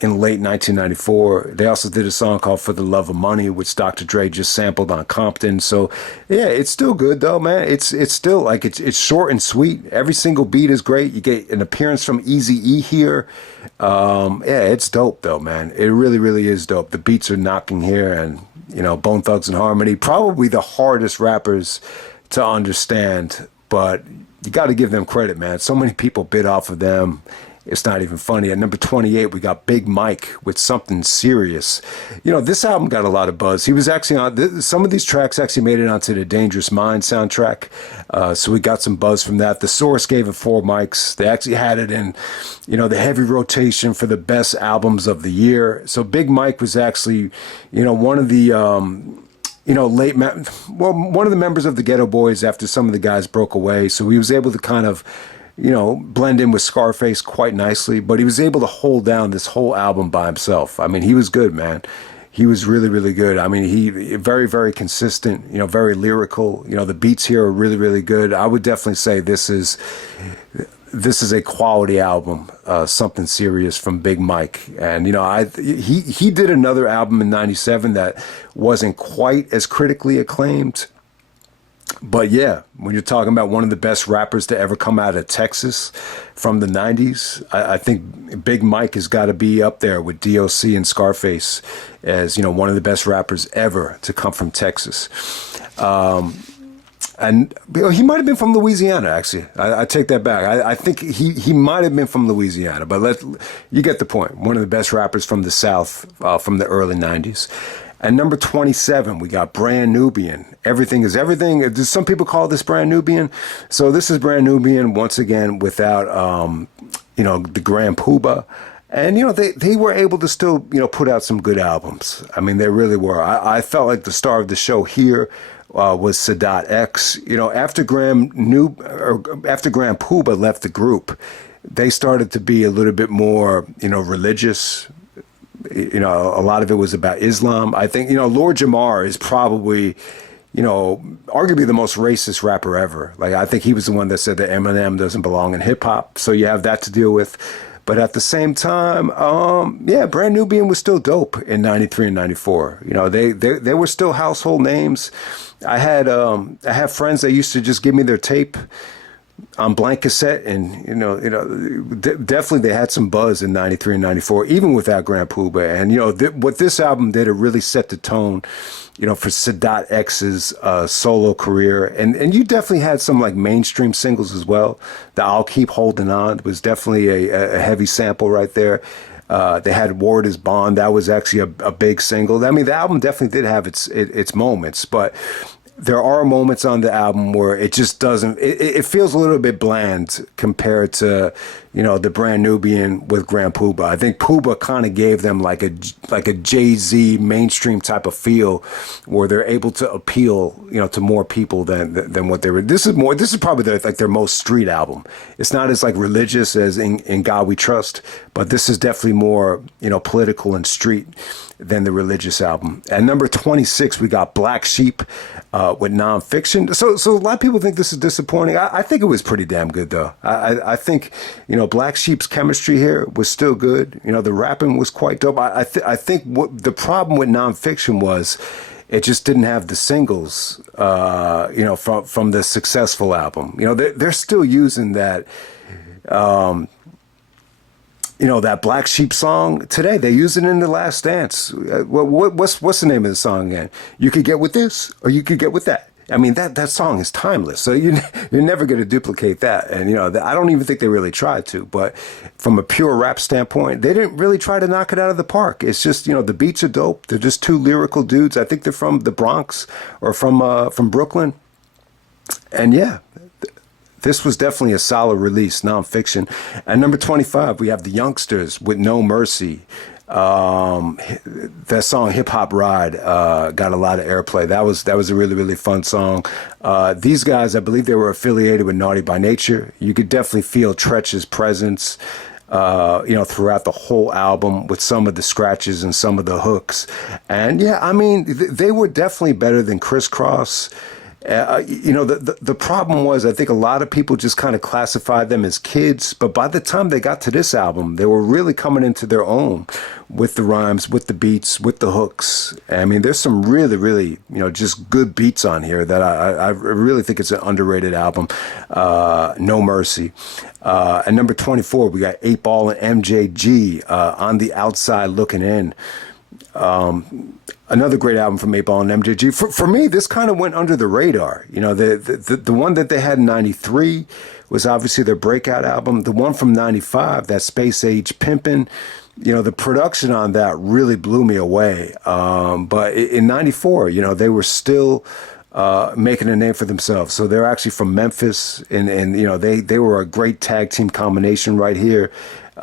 in late 1994. They also did a song called For the Love of Money, which Dr. Dre just sampled on Compton. So yeah, it's still good though, man. It's still like it's short and sweet. Every single beat is great. You get an appearance from Eazy-E here. Yeah, it's dope though, man. It really, really is dope. The beats are knocking here, and Bone Thugs and Harmony, probably the hardest rappers to understand, but you got to give them credit, man. So many people bit off of them. It's not even funny. At number 28, we got Big Mike with Something Serious. This album got a lot of buzz. He was actually on, some of these tracks actually made it onto the Dangerous Mind soundtrack. So we got some buzz from that. The Source gave it 4 mics. They actually had it in, the heavy rotation for the best albums of the year. So Big Mike was actually, one of the, one of the members of the Ghetto Boys after some of the guys broke away. So he was able to kind of, blend in with Scarface quite nicely, but he was able to hold down this whole album by himself. I mean, he was good, man. He was really, really good. I mean, he very, very consistent, very lyrical. The beats here are really, really good. I would definitely say this is a quality album, Something Serious from Big Mike. And, he did another album in 97 that wasn't quite as critically acclaimed. But yeah, when you're talking about one of the best rappers to ever come out of Texas from the 90s, I think Big Mike has got to be up there with DOC and Scarface as, one of the best rappers ever to come from Texas. And he might have been from Louisiana, actually. I take that back. I think he might have been from Louisiana, but you get the point. One of the best rappers from the South from the early 90s. And number 27, we got Brand Nubian. Everything is Everything. Some people call this Brand Nubian. So this is Brand Nubian, once again, without, the Grand Poobah. And, they were able to still, put out some good albums. I mean, they really were. I felt like the star of the show here was Sadat X. You know, after after Grand Puba left the group, they started to be a little bit more, you know, religious. You know, a lot of it was about Islam. I think, you know, Lord Jamar is probably, you know, arguably the most racist rapper ever. Like, I think he was the one that said that Eminem doesn't belong in hip hop. So you have that to deal with. But at the same time, yeah, Brand Nubian was still dope in '93 and '94. You know, they were still household names. I had friends that used to just give me their tape on blank cassette, and definitely they had some buzz in '93 and '94, even without Grand Puba. And you know, what this album did, it really set the tone, you know, for Sadat X's solo career. And you definitely had some like mainstream singles as well. The I'll Keep Holding On was definitely a heavy sample right there. They had Ward is Bond. That was actually a big single. I mean, the album definitely did have its moments, but there are moments on the album where it just doesn't, it feels a little bit bland compared to, you know, the Brand Nubian with Grand Puba. I think Puba kind of gave them like a Jay-Z mainstream type of feel where they're able to appeal, you know, to more people than what they were. This is probably their most street album. It's not as like religious as in God We Trust, but this is definitely more, you know, political and street than the religious album. At number 26, we got Black Sheep with Nonfiction. So a lot of people think this is disappointing. I think it was pretty damn good though. I think, you know, Black Sheep's chemistry here was still good. You know, the rapping was quite dope. I think what the problem with Nonfiction was, it just didn't have the singles, you know, from the successful album. You know, they're still using that. You know, that Black Sheep song today, they use it in The Last Dance. What's the name of the song again? You could get with this or you could get with that. I mean, that song is timeless. So you're never going to duplicate that. And, you know, I don't even think they really tried to. But from a pure rap standpoint, they didn't really try to knock it out of the park. It's just, you know, the beats are dope. They're just two lyrical dudes. I think they're from the Bronx or from Brooklyn. And yeah, this was definitely a solid release, Nonfiction. At number 25, we have the Youngsters with No Mercy. That song Hip Hop Ride got a lot of airplay. That was a really, really fun song. These guys, I believe they were affiliated with Naughty by Nature. You could definitely feel Tretch's presence, you know, throughout the whole album with some of the scratches and some of the hooks. And yeah, I mean, they were definitely better than Crisscross. You know, the problem was, I think a lot of people just kind of classified them as kids, but by the time they got to this album, they were really coming into their own with the rhymes, with the beats, with the hooks. I mean, there's some really, really, you know, just good beats on here that I really think it's an underrated album. No Mercy. At number 24, we got 8 Ball and MJG, On the Outside Looking In. Another great album from 8 Ball and MJG. For me, this kind of went under the radar. You know, the one that they had in '93 was obviously their breakout album. The one from '95, that Space Age Pimpin', you know, the production on that really blew me away. But in '94, you know, they were still making a name for themselves. So they're actually from Memphis, and you know, they were a great tag team combination right here. You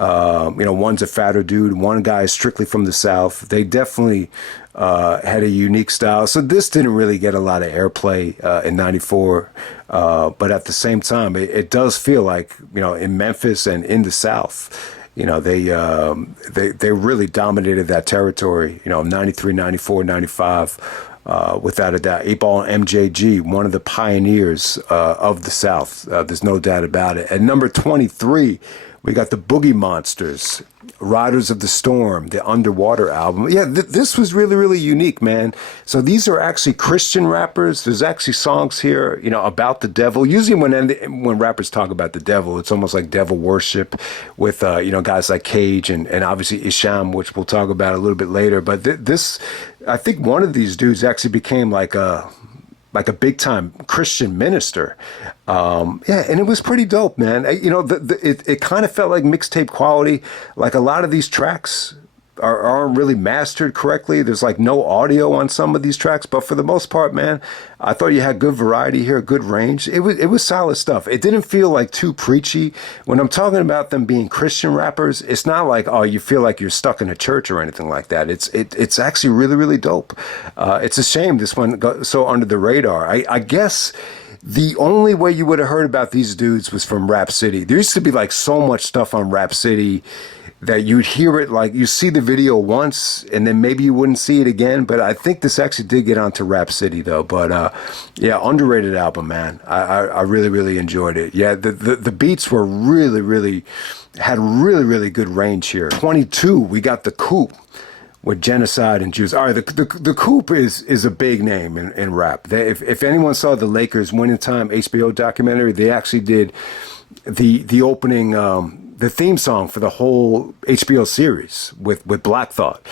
know, one's a fatter dude, one guy is strictly from the South. They definitely had a unique style. So this didn't really get a lot of airplay in '94, but at the same time, it does feel like, you know, in Memphis and in the South, you know, they really dominated that territory. You know, '93, '94, '95. Without a doubt, 8 Ball and MJG, one of the pioneers of the South. There's no doubt about it. At number 23, we got the Boogie Monsters, Riders of the Storm, the Underwater album. Yeah, this was really, really unique, man. So these are actually Christian rappers. There's actually songs here, you know, about the devil. Usually when rappers talk about the devil, it's almost like devil worship with, you know, guys like Cage and obviously Isham, which we'll talk about a little bit later. But this, I think one of these dudes actually became like a big time Christian minister. Yeah, and it was pretty dope, man. You know, it kind of felt like mixtape quality. Like a lot of these tracks aren't really mastered correctly. There's like no audio on some of these tracks, but for the most part, man, I thought you had good variety here, good range. It was solid stuff. It didn't feel like too preachy. When I'm talking about them being Christian rappers, it's not like, oh, you feel like you're stuck in a church or anything like that. It's actually really, really dope. It's a shame this one got so under the radar. I guess the only way you would have heard about these dudes was from Rap City. There used to be like so much stuff on Rap City that you'd hear it, like you see the video once and then maybe you wouldn't see it again. But I think this actually did get onto Rap City though. But yeah, underrated album, man. I really, really enjoyed it. Yeah, the beats were really had really good range here. 22, we got the Coup with Genocide and Juice. All right, the Coup is a big name in rap. If anyone saw the Lakers Winning Time HBO documentary, they actually did the opening, the theme song for the whole HBO series with Black Thought.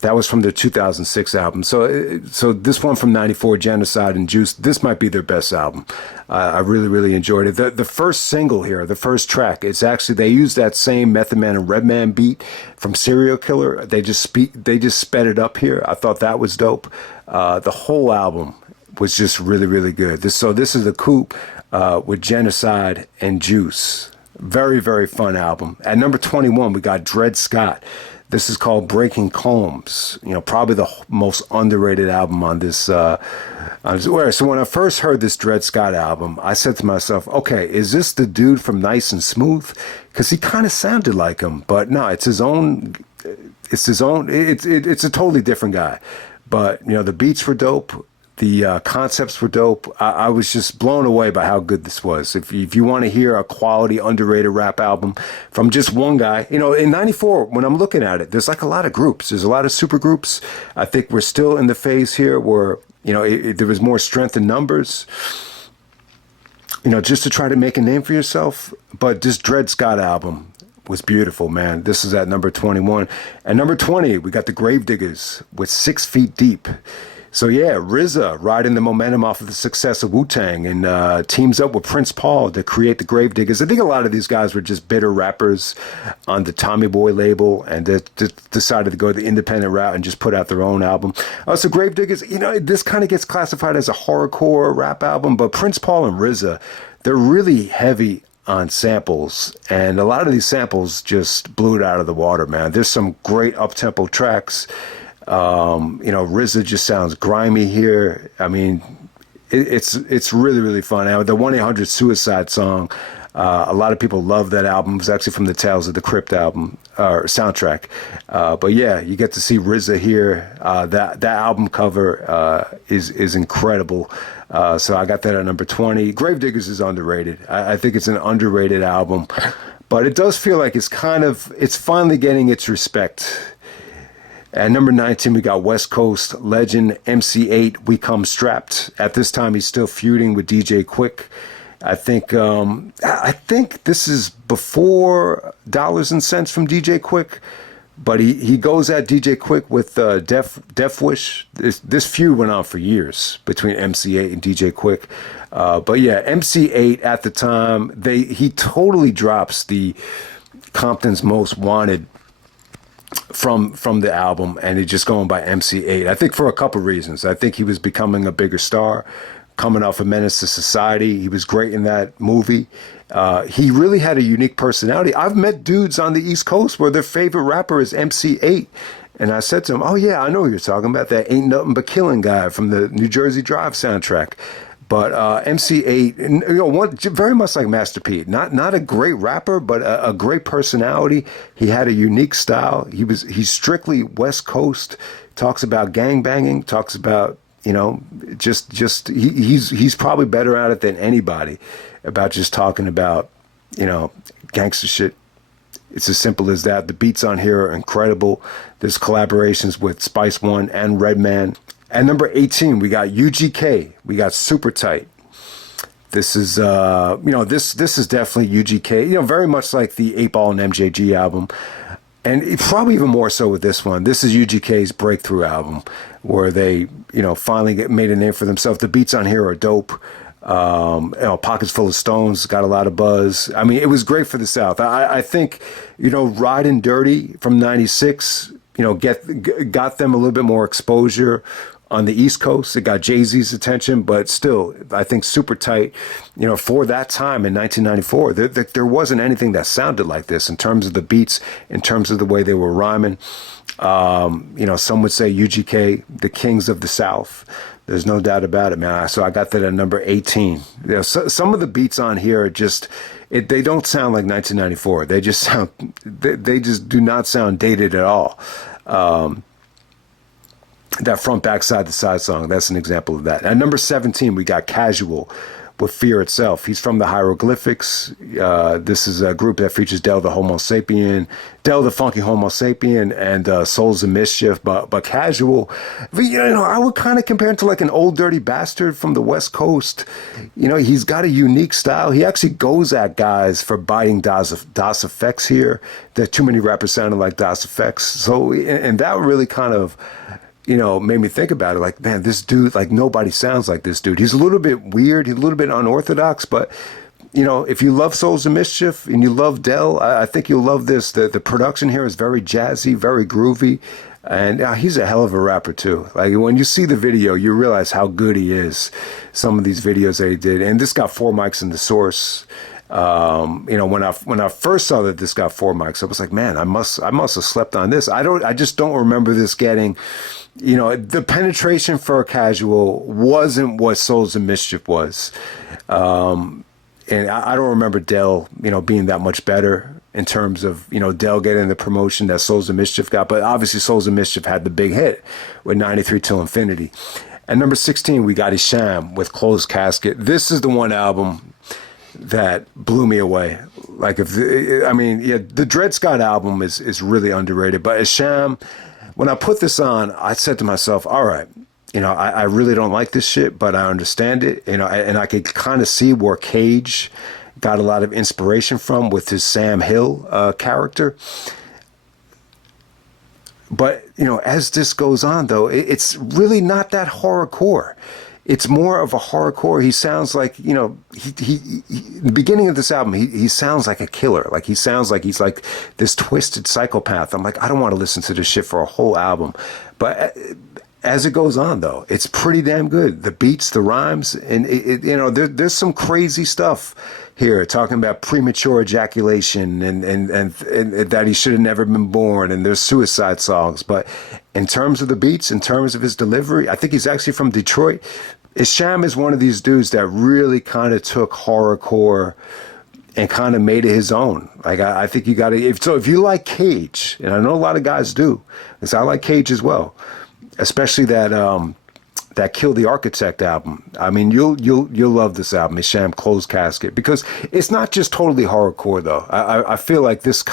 That was from their 2006 album. So this one from '94, Genocide and Juice, this might be their best album. I really enjoyed it. The first single here, the first track, it's actually, they used that same Method Man and Redman beat from Serial Killer. They just sped it up here. I thought that was dope. The whole album was just really good. This is the Coup with Genocide and Juice. Very fun album. At number 21, we got Dred Scott. This is called Breaking Combs. You know, probably the most underrated album on this. So when I first heard this Dred Scott album, I said to myself, okay, is this the dude from Nice and Smooth? Because he kind of sounded like him, but no, it's his own. It's a totally different guy. But you know, the beats were dope. The concepts were dope. I was just blown away by how good this was. If you want to hear a quality, underrated rap album from just one guy, you know, in '94, when I'm looking at it, there's like a lot of groups. There's a lot of super groups. I think we're still in the phase here where, you know, there was more strength in numbers, you know, just to try to make a name for yourself. But this Dred Scott album was beautiful, man. This is at number 21. At number 20, we got the Gravediggers with 6 Feet Deep. So yeah, RZA riding the momentum off of the success of Wu-Tang and teams up with Prince Paul to create the Gravediggers. I think a lot of these guys were just bitter rappers on the Tommy Boy label and decided to go the independent route and just put out their own album. So Gravediggers, you know, this kind of gets classified as a horrorcore rap album, but Prince Paul and RZA, they're really heavy on samples, and a lot of these samples just blew it out of the water, man. There's some great up-tempo tracks. You know, RZA just sounds grimy here. I mean, it's really fun. Now, the 1-800-Suicide song, a lot of people love that album. It was actually from the Tales of the Crypt album or soundtrack. But yeah, you get to see RZA here. That album cover is incredible. So I got that at number 20. Gravediggers is underrated. I think it's an underrated album, but it does feel like it's finally getting its respect. At number 19, we got West Coast legend MC8, We Come Strapped. At this time, he's still feuding with DJ Quick. I think this is before Dollars and Cents from DJ Quick, but he goes at DJ Quick with Def Wish. This feud went on for years between MC8 and DJ Quick. But yeah, MC8 at the time, he totally drops the Compton's Most Wanted from the album, and he's just going by MC8. I think for a couple reasons. I think he was becoming a bigger star, coming off of Menace to Society. He was great in that movie. He really had a unique personality. I've met dudes on the East Coast where their favorite rapper is MC8. And I said to him, oh yeah, I know who you're talking about, that Ain't Nothing But Killing guy from the New Jersey Drive soundtrack. But MC8, you know, very much like Master P, not a great rapper, but a great personality. He had a unique style. He's strictly West Coast. Talks about gangbanging. Talks about, you know, he's probably better at it than anybody about just talking about, you know, gangster shit. It's as simple as that. The beats on here are incredible. There's collaborations with Spice One and Redman. At number 18, we got UGK. We got Super Tight. This is, you know, this is definitely UGK. You know, very much like the 8 Ball and MJG album, and probably even more so with this one. This is UGK's breakthrough album, where they, you know, finally made a name for themselves. The beats on here are dope. You know, Pockets Full of Stones got a lot of buzz. I mean, it was great for the South. I think, you know, Riding Dirty from '96. got them a little bit more exposure on the East Coast. It got Jay-Z's attention, but still, I think super tight. For that time in 1994, there wasn't anything that sounded like this in terms of the beats, in terms of the way they were rhyming. Some would say UGK, the Kings of the South. There's no doubt about it, man. So I got that at number 18. Some of the beats on here are just, they don't sound like 1994. They just sound, they just do not sound dated at all. That front, back, side to side song, that's an example of that. At number 17, we got Casual with Fear Itself. He's from the Hieroglyphics. This is a group that features Del the Homo Sapien, Del the Funky Homo Sapien, and Souls of Mischief. But Casual, I would kind of compare him to like an Old Dirty Bastard from the West Coast. He's got a unique style. He actually goes at guys for biting Das Effects here. There are too many rappers sounding like Das Effects. So, and that really kind of, made me think about it. Like, man, this dude, like, nobody sounds like this dude. He's a little bit weird. He's a little bit unorthodox, but, if you love Souls of Mischief and you love Del, I think you'll love this. The production here is very jazzy, very groovy, and he's a hell of a rapper, too. Like, when you see the video, you realize how good he is. Some of these videos that he did. And this got 4 mics in the source. When I first saw that this got 4 mics, I was like, man, I must have slept on this. I just don't remember this getting, the penetration for Casual wasn't what Souls of Mischief was. And I don't remember Del, being that much better in terms of, Del getting the promotion that Souls of Mischief got. But obviously Souls of Mischief had the big hit with 93 Till Infinity. At number 16, we got Isham with Closed Casket. This is the one album that blew me away. Like, the Dred Scott album is really underrated, but Isham, when I put this on, I said to myself, all right, I really don't like this shit, but I understand it, and I could kind of see where Cage got a lot of inspiration from with his Sam Hill character. But, as this goes on, though, it's really not that horrorcore. It's more of a horrorcore. He sounds like, he the beginning of this album, he sounds like a killer. Like, he sounds like he's like this twisted psychopath. I'm like, I don't want to listen to this shit for a whole album. But as it goes on, though, it's pretty damn good. The beats, the rhymes, and there's some crazy stuff here talking about premature ejaculation and that he should have never been born, and there's suicide songs. But in terms of the beats, in terms of his delivery, I think he's actually from Detroit. Isham is one of these dudes that really kind of took horrorcore and kind of made it his own. Like, I think you got to, if you like Cage, and I know a lot of guys do, because I like Cage as well, especially that Kill the Architect album. I mean, you'll love this album, Isham Closed Casket, because it's not just totally horrorcore though. I feel like this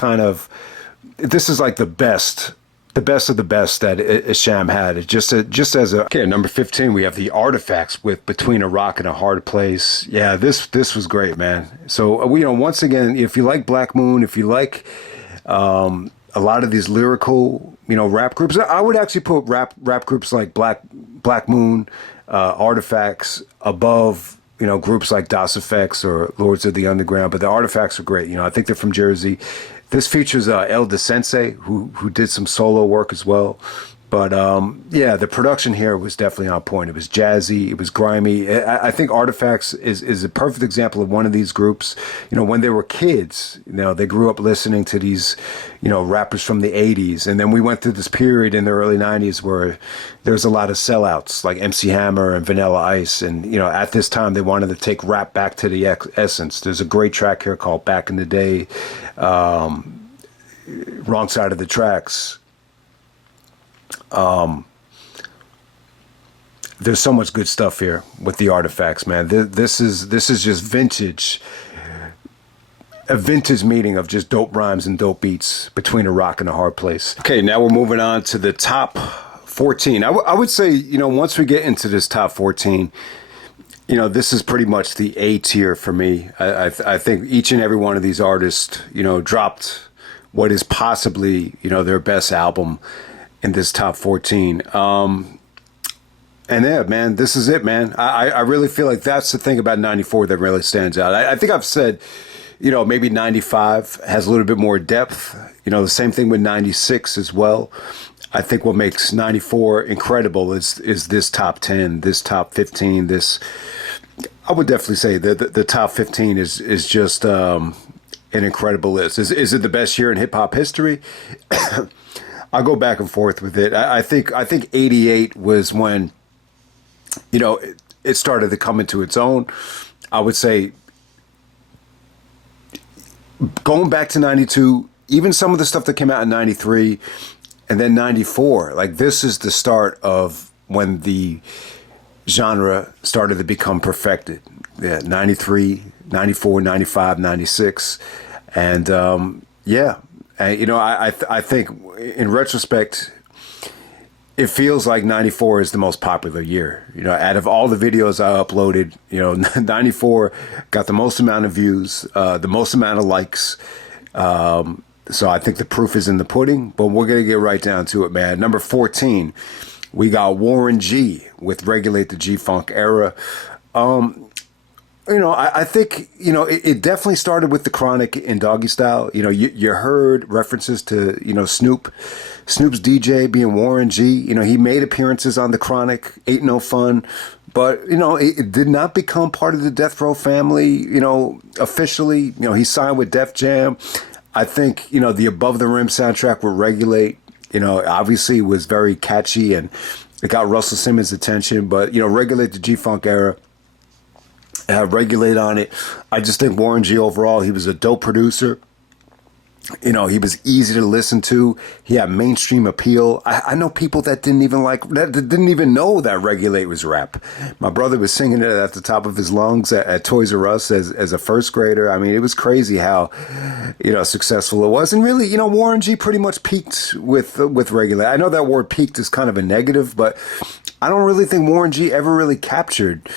is like the best of the best that Isham had. It just as a okay. Number 15, we have the Artifacts with Between a Rock and a Hard Place. Yeah, this was great, man. So once again, if you like Black Moon, if you like a lot of these lyrical rap groups, I would actually put rap groups like Black Moon, Artifacts above groups like Das Effects or Lords of the Underground. But the Artifacts are great. I think they're from Jersey. This features El De Sensei, who did some solo work as well. But the production here was definitely on point. It was jazzy, it was grimy. I think Artifacts is a perfect example of one of these groups. When they were kids, they grew up listening to these, rappers from the 80s. And then we went through this period in the early 90s where there was a lot of sellouts like MC Hammer and Vanilla Ice. And, at this time, they wanted to take rap back to the essence. There's a great track here called Back in the Day, Wrong Side of the Tracks. There's so much good stuff here with the Artifacts, man. This is just vintage, a vintage meeting of just dope rhymes and dope beats, Between a Rock and a Hard Place. Okay, now we're moving on to the top 14. I would say, once we get into this top 14, this is pretty much the A tier for me. I think each and every one of these artists, dropped what is possibly, their best album in this top 14. And yeah, man, this is it, man. I really feel like that's the thing about 94 that really stands out. I think I've said, maybe 95 has a little bit more depth. The same thing with 96 as well. I think what makes 94 incredible is this top 10, this top 15, this. I would definitely say that the top 15 is just an incredible list. Is it the best year in hip hop history? I'll go back and forth with it. I think 88 was when it started to come into its own. I would say going back to 92, even some of the stuff that came out in 93 and then 94, like this is the start of when the genre started to become perfected. Yeah, 93, 94, 95, 96. And I think in retrospect, it feels like 94 is the most popular year. Out of all the videos I uploaded, 94 got the most amount of views, the most amount of likes. So I think the proof is in the pudding, but we're going to get right down to it, man. Number 14, we got Warren G with Regulate the G-Funk Era. I think, it definitely started with the Chronic and Doggy Style. You heard references to, Snoop's DJ being Warren G. He made appearances on the Chronic, Ain't No Fun. But, it did not become part of the Death Row family, officially. He signed with Def Jam. I think, the Above the Rim soundtrack with Regulate, obviously was very catchy and it got Russell Simmons' attention. But, Regulate the G-Funk Era, Regulate on it. I just think Warren G overall, he was a dope producer. He was easy to listen to. He had mainstream appeal. I know people that didn't even know that Regulate was rap. My brother was singing it at the top of his lungs at Toys R Us as a first grader. I mean, it was crazy how, successful it was. And really, Warren G pretty much peaked with Regulate. I know that word peaked is kind of a negative, but I don't really think Warren G ever really captured,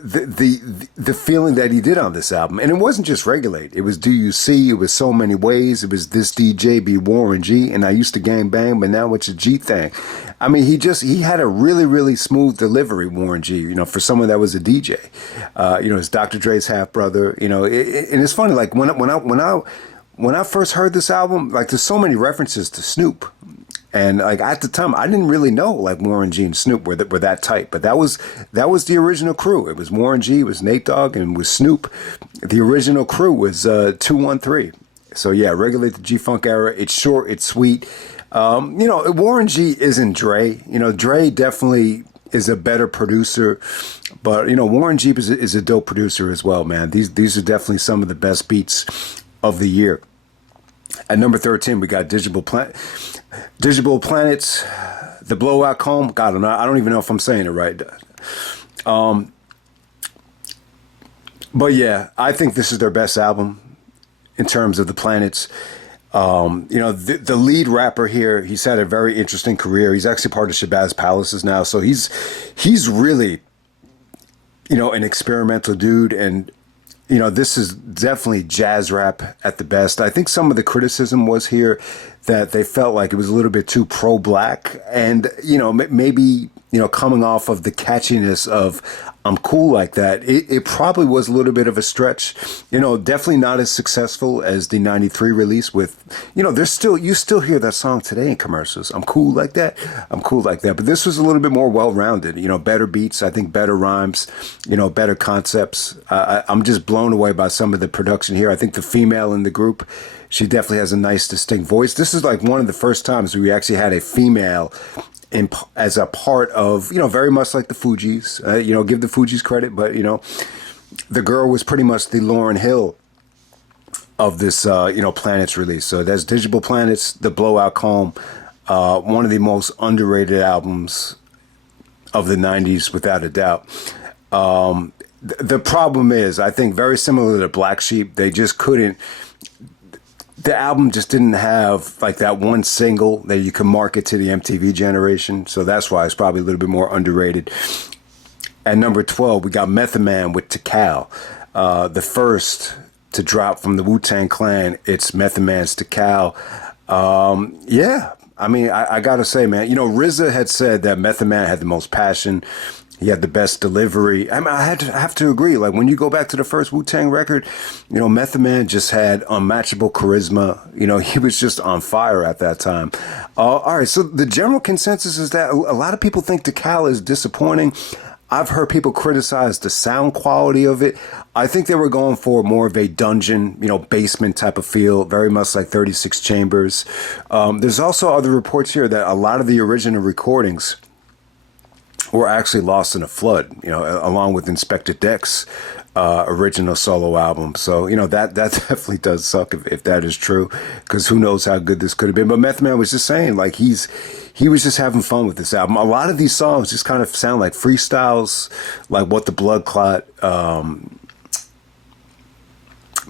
the feeling that he did on this album. And it wasn't just Regulate. It was Do You See? It was So Many Ways. It was This DJ Be Warren G. And I used to gang bang, but now it's a G thing. I mean, he had a really, really smooth delivery, Warren G, for someone that was a DJ. His Dr. Dre's half brother, and it's funny, like when I first heard this album, like there's so many references to Snoop. And like at the time, I didn't really know like Warren G and Snoop were that tight, but that was the original crew. It was Warren G, it was Nate Dogg, and with Snoop, the original crew was 213. So yeah, Regulate the G-Funk Era. It's short, it's sweet. Warren G isn't Dre. Dre definitely is a better producer, but Warren G is a dope producer as well, man. These are definitely some of the best beats of the year. At number 13, we got Digital Planets, The Blowout Comb. God, I don't even know if I'm saying it right. But yeah, I think this is their best album in terms of the Planets. The lead rapper here, he's had a very interesting career. He's actually part of Shabazz Palaces now, so he's really, an experimental dude, and this is definitely jazz rap at the best. I think some of the criticism was here that they felt like it was a little bit too pro-black and, maybe, coming off of the catchiness of I'm Cool Like That, it probably was a little bit of a stretch. Definitely not as successful as the 93 release with, you still hear that song today in commercials. I'm Cool Like That. I'm Cool Like That. But this was a little bit more well-rounded, better beats, I think better rhymes, better concepts. I'm just blown away by some of the production here. I think the female in the group, she definitely has a nice distinct voice. This is like one of the first times we actually had a female as a part of, very much like the Fugees, give the Fugees credit, but, the girl was pretty much the Lauryn Hill of this, Planets release. So that's Digital Planets, The Blowout Comb, one of the most underrated albums of the 90s, without a doubt. The problem is, I think very similar to Black Sheep, they just couldn't, the album just didn't have like that one single that you can market to the MTV generation. So that's why it's probably a little bit more underrated. At number 12, we got Method Man with Tikal. The first to drop from the Wu-Tang Clan. It's Method Man's Tikal. Yeah, I mean, I got to say, man, RZA had said that Method Man had the most passion. He had the best delivery. I mean, I have to agree. Like when you go back to the first Wu-Tang record, Method Man just had unmatchable charisma. He was just on fire at that time. All right, so the general consensus is that a lot of people think DeCal is disappointing. I've heard people criticize the sound quality of it. I think they were going for more of a dungeon, basement type of feel, very much like 36 Chambers. There's also other reports here that a lot of the original recordings were actually lost in a flood, along with Inspector Deck's original solo album. So, that definitely does suck if that is true, because who knows how good this could have been. But Method Man was just saying, like, he was just having fun with this album. A lot of these songs just kind of sound like freestyles, like What the Blood Clot,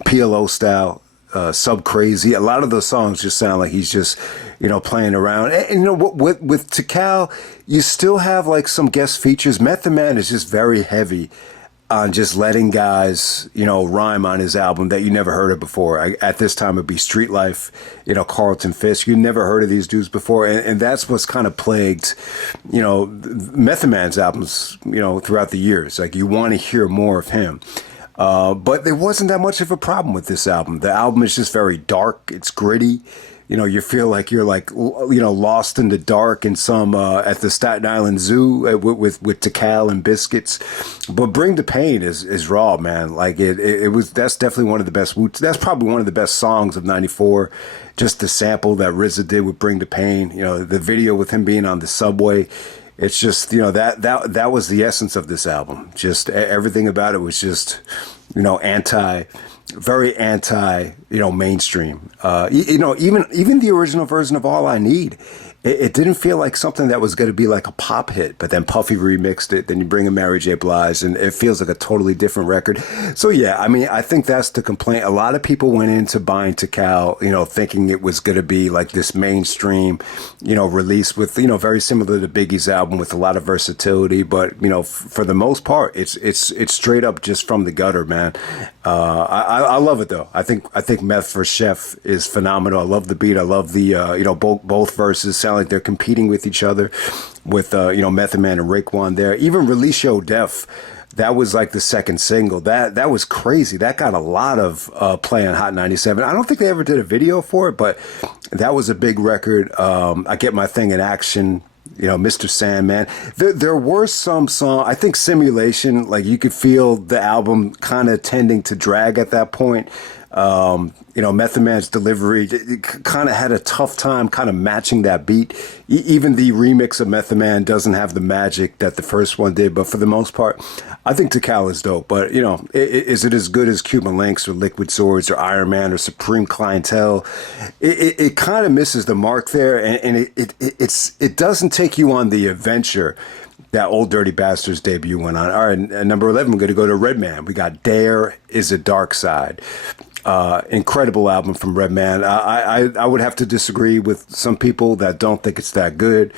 PLO style, Sub Crazy. A lot of those songs just sound like he's just, playing around. And with Tikal, you still have like some guest features. Method Man is just very heavy on just letting guys, rhyme on his album that you never heard of before. At this time, it'd be Street Life, Carlton Fisk. You never heard of these dudes before. And that's what's kind of plagued, Method Man's albums, throughout the years. Like, you want to hear more of him. But there wasn't that much of a problem with this album. The album is just very dark. It's gritty. You feel like you're like, lost in the dark in some, at the Staten Island Zoo with Tikal and Biscuits. But Bring the Pain is raw, man. Like that's definitely one of the best. That's probably one of the best songs of '94. Just the sample that RZA did with Bring the Pain, the video with him being on the subway. It's just, that was the essence of this album. Just everything about it was just, very anti, mainstream. Even the original version of All I Need, it didn't feel like something that was going to be like a pop hit, but then Puffy remixed it. Then you bring in Mary J. Blige, and it feels like a totally different record. So yeah, I mean, I think that's the complaint. A lot of people went into buying Tikal, thinking it was going to be like this mainstream, release with, very similar to Biggie's album with a lot of versatility. But for the most part, it's straight up just from the gutter, man. I love it though. I think Meth for Chef is phenomenal. I love the beat. I love the both verses sound like they're competing with each other, with Method Man and Raekwon there. Even Release Your Death, that was like the second single. That was crazy. That got a lot of play on Hot 97. I don't think they ever did a video for it, but that was a big record. I Get My Thing in Action. Mr. Sandman. There were some songs, I think Simulation, like you could feel the album kind of tending to drag at that point. Method Man's delivery kind of had a tough time kind of matching that beat. Even the remix of Method Man doesn't have the magic that the first one did, but for the most part, I think Tikal is dope. But, is it as good as Cuban Links or Liquid Swords or Iron Man or Supreme Clientele? It kind of misses the mark there, and it doesn't take you on the adventure that Old Dirty Bastards debut went on. All right, at number 11, we're going to go to Redman. We got Dare Is a Dark Side. Incredible album from Redman. I would have to disagree with some people that don't think it's that good.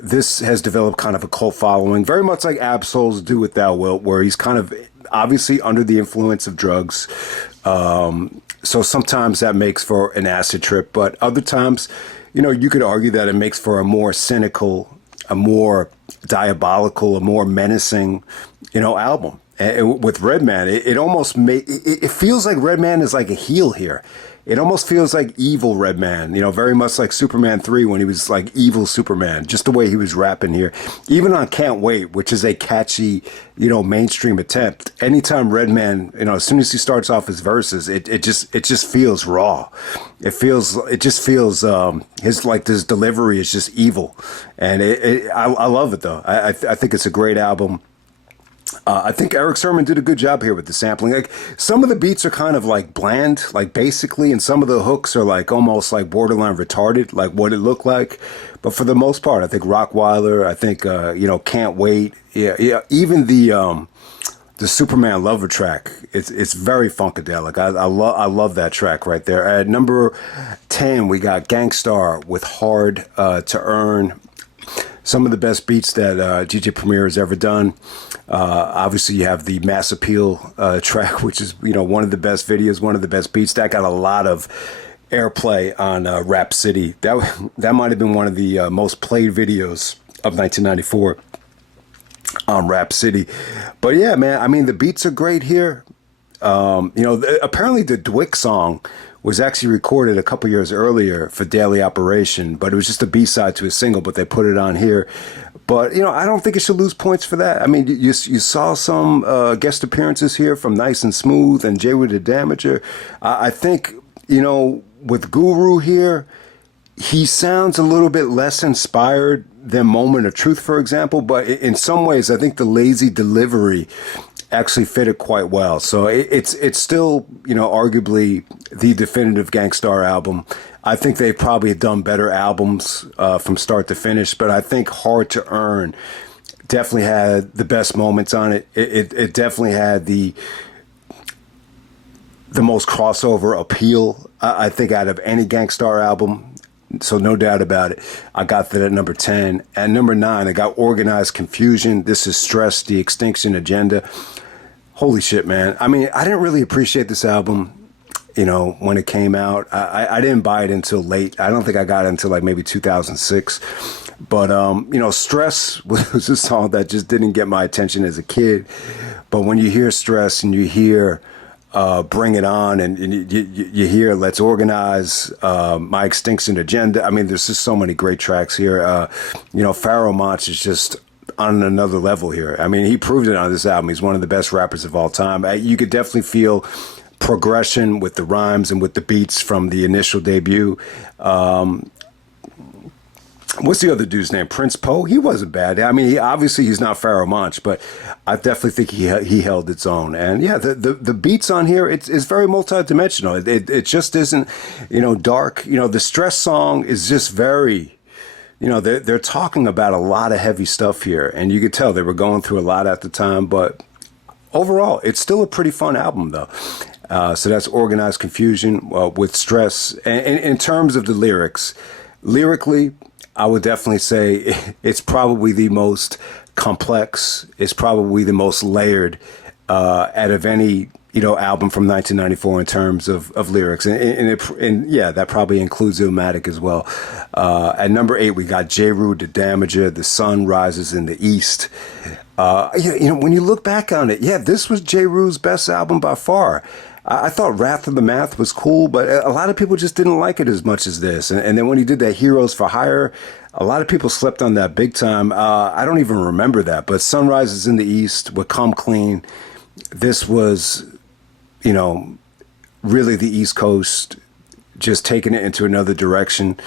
This has developed kind of a cult following, very much like Ab-Soul's Do With Thou Wilt, where he's kind of obviously under the influence of drugs. So sometimes that makes for an acid trip, but other times, you could argue that it makes for a more cynical, a more diabolical, a more menacing, album. And with Redman, it almost it feels like Redman is like a heel here. It almost feels like evil Redman, very much like Superman 3 when he was like evil Superman, just the way he was rapping here. Even on Can't Wait, which is a catchy, mainstream attempt. Anytime Redman, as soon as he starts off his verses, it just feels raw. It just feels his delivery is just evil. And I love it though. I think it's a great album. I think Eric Sermon did a good job here with the sampling. Like some of the beats are kind of like bland, like basically, and some of the hooks are like almost like borderline retarded, like what it looked like. But for the most part, I think Rockweiler, I think Can't Wait, yeah. Even the Superman Lover track, it's very funkadelic. I love that track right there. At number 10, we got Gangstar with Hard to Earn. Some of the best beats that DJ Premier has ever done. Obviously, you have the Mass Appeal track, which is one of the best videos, one of the best beats. That got a lot of airplay on Rap City. That might have been one of the most played videos of 1994. on Rap City. But yeah, man, I mean, the beats are great here. Apparently the Dwick song was actually recorded a couple years earlier for Daily Operation, but it was just a B-side to a single, but they put it on here. But, I don't think it should lose points for that. I mean, you saw some guest appearances here from Nice and Smooth and J. Rue the Damager. I think, with Guru here, he sounds a little bit less inspired than Moment of Truth, for example, but in some ways, I think the lazy delivery actually fitted quite well. So it's still, arguably the definitive Gangstar album. I think they've probably done better albums from start to finish, but I think Hard to Earn definitely had the best moments on it. It definitely had the most crossover appeal, I think, out of any Gangstar album. So no doubt about it. I got that at number 10. At number 9, I got Organized Confusion. This is Stress, The Extinction Agenda. Holy shit, man. I mean, I didn't really appreciate this album, when it came out. I didn't buy it until late. I don't think I got it until like maybe 2006. But, Stress was a song that just didn't get my attention as a kid. But when you hear Stress and you hear Bring It On, and you hear Let's Organize, My Extinction Agenda. I mean, there's just so many great tracks here. Pharaoh Monch is just on another level here. I mean, he proved it on this album. He's one of the best rappers of all time. You could definitely feel progression with the rhymes and with the beats from the initial debut. What's the other dude's name? Prince Poe? He wasn't bad. I mean, he's not Pharaoh Monch, but I definitely think he held its own. And yeah, the beats on here, it's very multidimensional. It just isn't, dark. The Stress song is just very, they're talking about a lot of heavy stuff here, and you could tell they were going through a lot at the time. But overall, it's still a pretty fun album, though. So that's Organized Confusion with Stress. And in terms of the lyrically, I would definitely say it's probably the most complex. It's probably the most layered out of any album from 1994 in terms of lyrics, and yeah, that probably includes Illmatic as well. At number 8, we got J. Rue the Damager, The Sun Rises in the East. When you look back on it, yeah, this was J. Rue's best album by far. I thought Wrath of the Math was cool, but a lot of people just didn't like it as much as this. And then when he did that Heroes for Hire, a lot of people slept on that big time. I don't even remember that, but Sunrises in the East with Come Clean, this was, really the East Coast just taking it into another direction.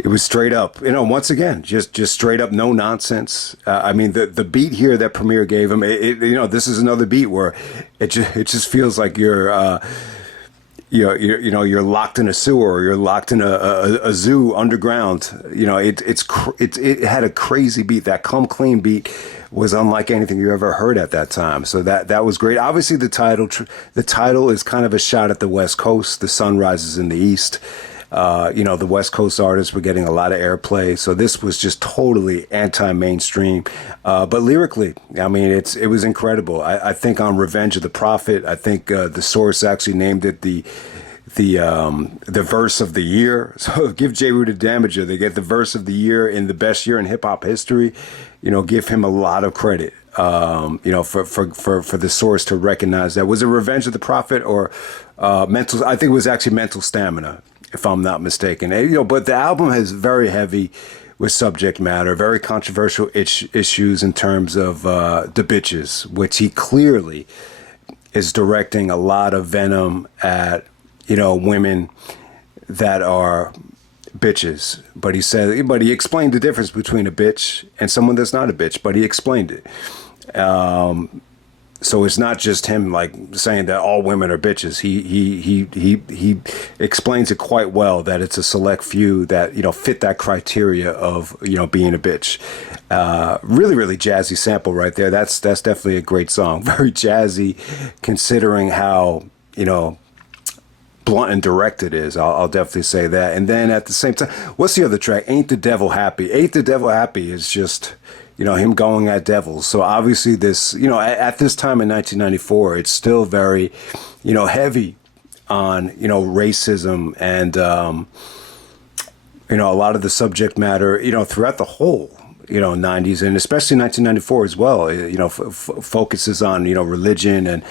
It was straight up, once again, just straight up, no nonsense. I mean, the beat here that Premier gave him, this is another beat where it just feels like you're locked in a sewer, or you're locked in a zoo underground. It had a crazy beat. That Come Clean beat was unlike anything you ever heard at that time. So that was great. Obviously, the title is kind of a shot at the West Coast. The sun rises in the East. The West Coast artists were getting a lot of airplay, so this was just totally anti-mainstream. But lyrically, I mean, it was incredible. I think on Revenge of the Prophet, I think the source actually named it the verse of the year. So give J. Rue the Damager, they get the verse of the year in the best year in hip hop history. Give him a lot of credit. For the source to recognize that. Was it Revenge of the Prophet or Mental? I think it was actually Mental Stamina, if I'm not mistaken. But the album is very heavy with subject matter, very controversial issues in terms of the bitches, which he clearly is directing a lot of venom at, women that are bitches. But he explained the difference between a bitch and someone that's not a bitch, but he explained it. So it's not just him like saying that all women are bitches. He explains it quite well, that it's a select few that fit that criteria of being a bitch. Really, really jazzy sample right there. That's definitely a great song. Very jazzy, considering how blunt and direct it is. I'll definitely say that. And then at the same time, what's the other track? Ain't the Devil Happy. Ain't the Devil Happy is just him going at devils. So obviously this, at this time in 1994, it's still very, heavy on, racism and a lot of the subject matter, throughout the whole, 90s and especially 1994 as well, focuses on, religion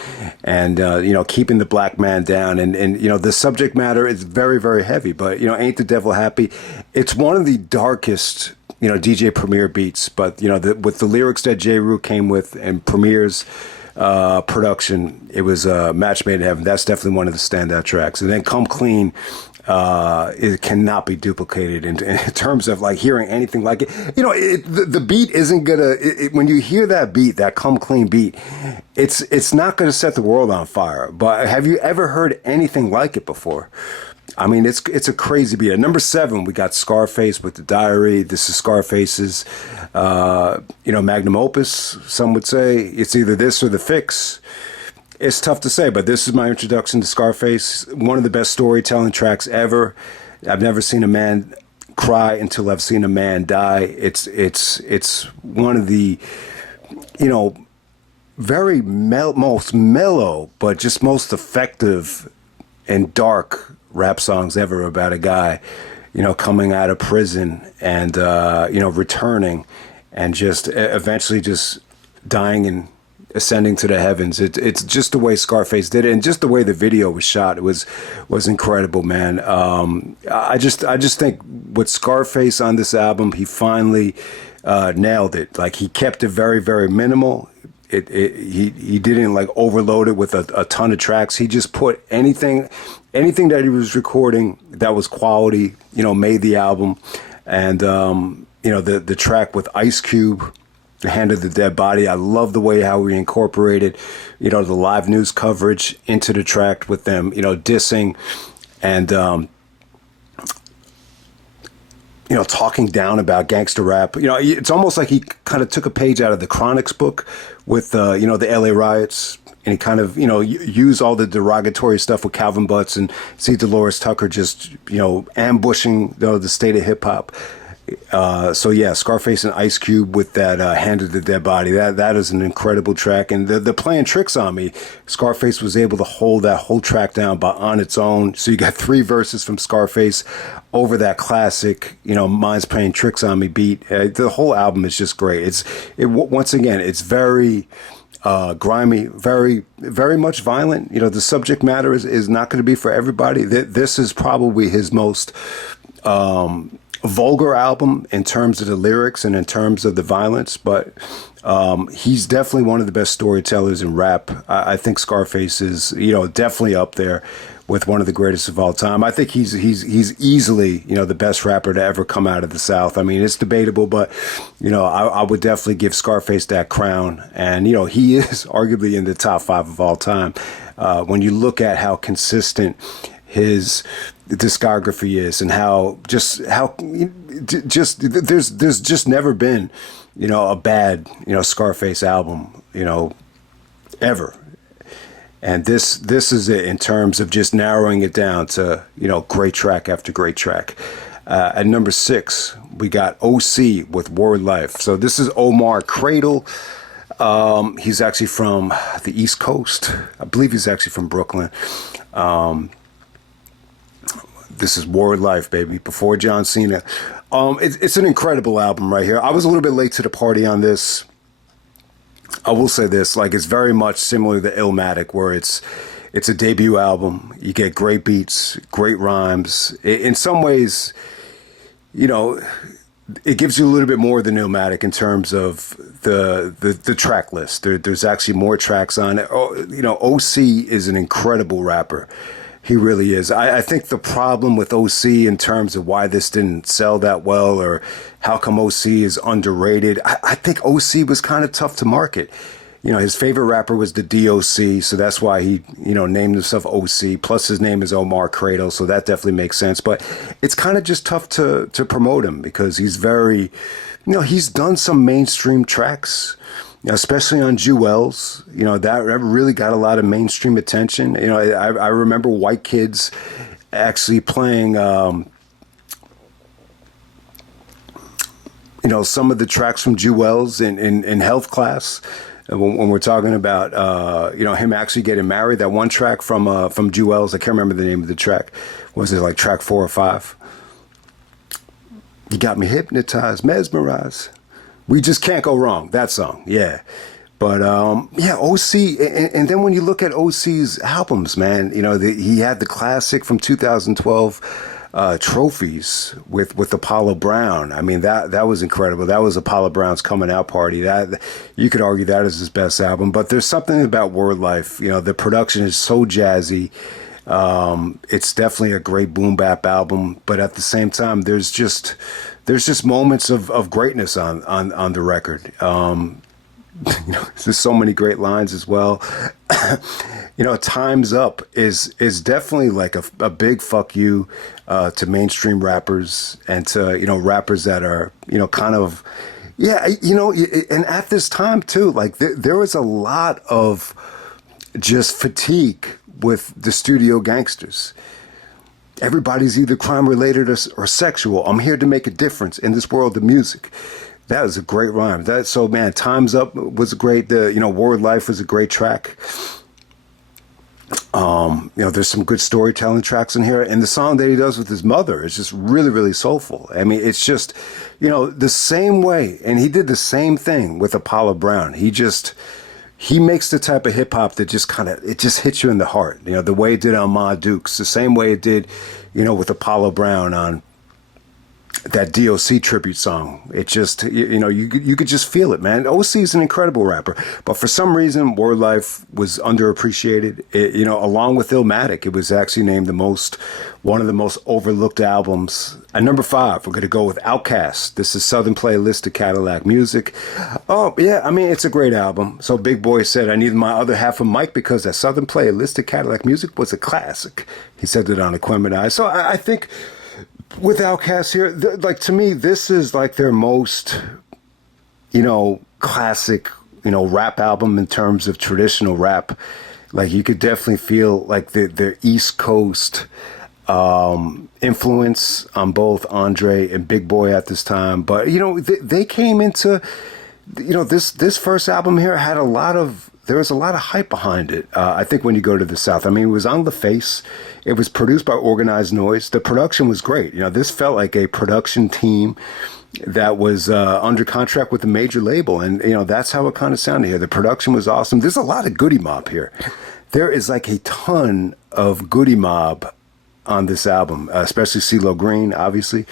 and keeping the black man down. And the subject matter is very, very heavy, but, Ain't the Devil Happy? It's one of the darkest, DJ Premier beats, but, with the lyrics that J. Rue came with and Premier's production, it was a match made in heaven. That's definitely one of the standout tracks. And then Come Clean, it cannot be duplicated in terms of like hearing anything like it. The beat isn't gonna. When you hear that beat, that Come Clean beat, it's not gonna set the world on fire. But have you ever heard anything like it before? I mean, it's a crazy beat. At number 7, we got Scarface with The Diary. This is Scarface's, magnum opus. Some would say it's either this or The Fix. It's tough to say, but this is my introduction to Scarface. One of the best storytelling tracks ever. I've never seen a man cry until I've seen a man die. It's one of the, very most mellow, but just most effective and dark rap songs ever about a guy, coming out of prison and, returning and just eventually just dying and ascending to the heavens. It's just the way Scarface did it, and just the way the video was shot. It was incredible, man. I just think with Scarface on this album, he finally nailed it. Like, he kept it very, very minimal. He didn't like overload it with a ton of tracks. He just put anything that he was recording that was quality, made the album. And the track with Ice Cube, The Hand of the Dead Body, I love the way how we incorporated, the live news coverage into the track with them, dissing and, talking down about gangster rap. It's almost like he kind of took a page out of the Chronic's book with, the LA riots. And he kind of, used all the derogatory stuff with Calvin Butts and see Dolores Tucker just, ambushing the state of hip hop. So yeah, Scarface and Ice Cube with that Hand of the Dead Body. That is an incredible track. And the Playing Tricks on Me, Scarface was able to hold that whole track down on its own. So you got 3 verses from Scarface over that classic, Mine's Playing Tricks on Me beat. The whole album is just great. Once again, it's very grimy, very, very much violent. The subject matter is not going to be for everybody. This is probably his most vulgar album in terms of the lyrics and in terms of the violence, but he's definitely one of the best storytellers in rap. I think Scarface is, definitely up there with one of the greatest of all time. I think he's easily, the best rapper to ever come out of the South. I mean, it's debatable, but, I would definitely give Scarface that crown. And, he is arguably in the top 5 of all time. When you look at how consistent his discography is and there's just never been, a bad, Scarface album, ever. And this is it in terms of just narrowing it down to, great track after great track. At number 6, we got OC with Word Life. So this is Omar Cradle. He's actually from the East Coast. I believe he's actually from Brooklyn. This is Word Life, baby, before John Cena. It's an incredible album right here. I was a little bit late to the party on this. I will say this, like, it's very much similar to Illmatic, where it's a debut album. You get great beats, great rhymes. In some ways, it gives you a little bit more than Illmatic in terms of the track list. There's actually more tracks on it. OC is an incredible rapper. He really is. I think the problem with OC in terms of why this didn't sell that well or how come OC is underrated, I think OC was kind of tough to market. His favorite rapper was the DOC, so that's why he, named himself OC. Plus his name is Omar Cradle, so that definitely makes sense. But it's kind of just tough to promote him because he's very, he's done some mainstream tracks, especially on Jewels, that really got a lot of mainstream attention. I remember white kids actually playing, some of the tracks from Jewels in health class. When we're talking about, him actually getting married, that one track from Jewels, I can't remember the name of the track. Was it like track 4 or 5? You got me hypnotized, mesmerized. We just can't go wrong. That song, yeah. But yeah, OC, and then when you look at OC's albums, man, he had the classic from 2012, Trophies with Apollo Brown. I mean, that was incredible. That was Apollo Brown's coming out party. That you could argue that is his best album. But there's something about Word Life. The production is so jazzy. It's definitely a great boom bap album, but at the same time, there's just moments of greatness on the record. There's so many great lines as well. Time's Up is definitely like a big fuck you to mainstream rappers and to rappers that are kind of and at this time too, like there was a lot of just fatigue with the studio gangsters. Everybody's either crime related or sexual. I'm here to make a difference in this world of music. That was a great rhyme. Man, Time's Up was great. Word Life was a great track. There's some good storytelling tracks in here, and the song that he does with his mother is just really, really soulful. I mean, it's just, the same way, and he did the same thing with Apollo Brown. He makes the type of hip hop that it just hits you in the heart. The way it did on Ma Dukes, the same way it did, with Apollo Brown on that DOC tribute song. It just, you could just feel it, man. OC is an incredible rapper, but for some reason, Word Life was underappreciated. Along with Illmatic, it was actually named one of the most overlooked albums. At number 5, we're going to go with Outkast. This is Southern Playlist of Cadillac Music. Oh, yeah, I mean, it's a great album. So Big Boy said, I needed my other half of Mike because that Southern Playlist of Cadillac Music was a classic. He said it on Equimini. So I think with Outkast here, to me, this is like their most, classic, rap album in terms of traditional rap. Like you could definitely feel like their East Coast influence on both Andre and Big Boy at this time. But they came into this first album here there was a lot of hype behind it. I think when you go to the South, I mean, it was on the face. It was produced by Organized Noise. The production was great. This felt like a production team that was under contract with a major label. And, that's how it kind of sounded here. The production was awesome. There's a lot of Goody Mob here. There is like a ton of Goody Mob on this album, especially CeeLo Green, obviously,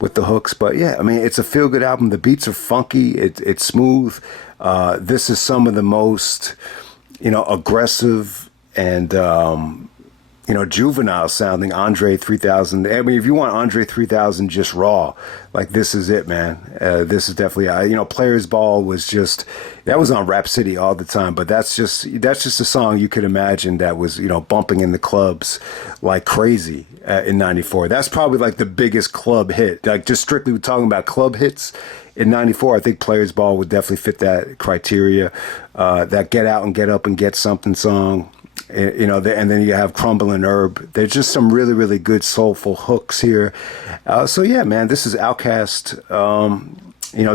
with the hooks. But yeah, I mean, it's a feel-good album. The beats are funky. It's smooth. This is some of the most, aggressive and, juvenile sounding Andre 3000. I mean, if you want Andre 3000 just raw, like this is it, man. This is definitely, Players Ball that was on Rap City all the time, but that's just a song you could imagine that was, bumping in the clubs like crazy in 94. That's probably like the biggest club hit. Like just strictly talking about club hits in 94, I think Players Ball would definitely fit that criteria. That Get Out and Get Up and Get Something song. And then you have Crumbling Herb. There's just some really, really good soulful hooks here. So yeah, man, this is Outkast,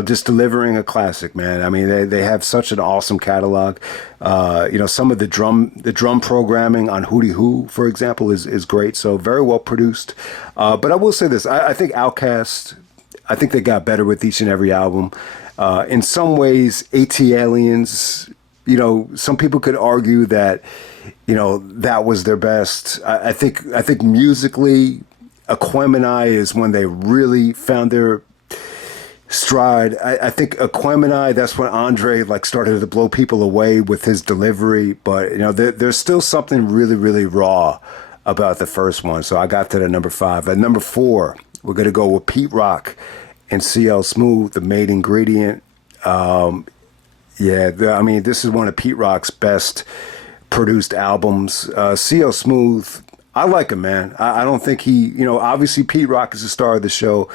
just delivering a classic, man. I mean, they have such an awesome catalog. Some of the drum programming on Hootie Hoo, for example, is great. So very well produced. But I will say this, I think Outkast, I think they got better with each and every album. In some ways, AT Aliens, some people could argue that, that was their best. I think musically, Equimini is when they really found their stride. I think Equimini, that's when Andre started to blow people away with his delivery. But there's still something really, really raw about the first one. So I got to the number 5. At number 4, we're gonna go with Pete Rock and CL Smooth, The Main Ingredient. This is one of Pete Rock's best produced albums. CL Smooth, I like him, man. I don't think he, obviously Pete Rock is the star of the show,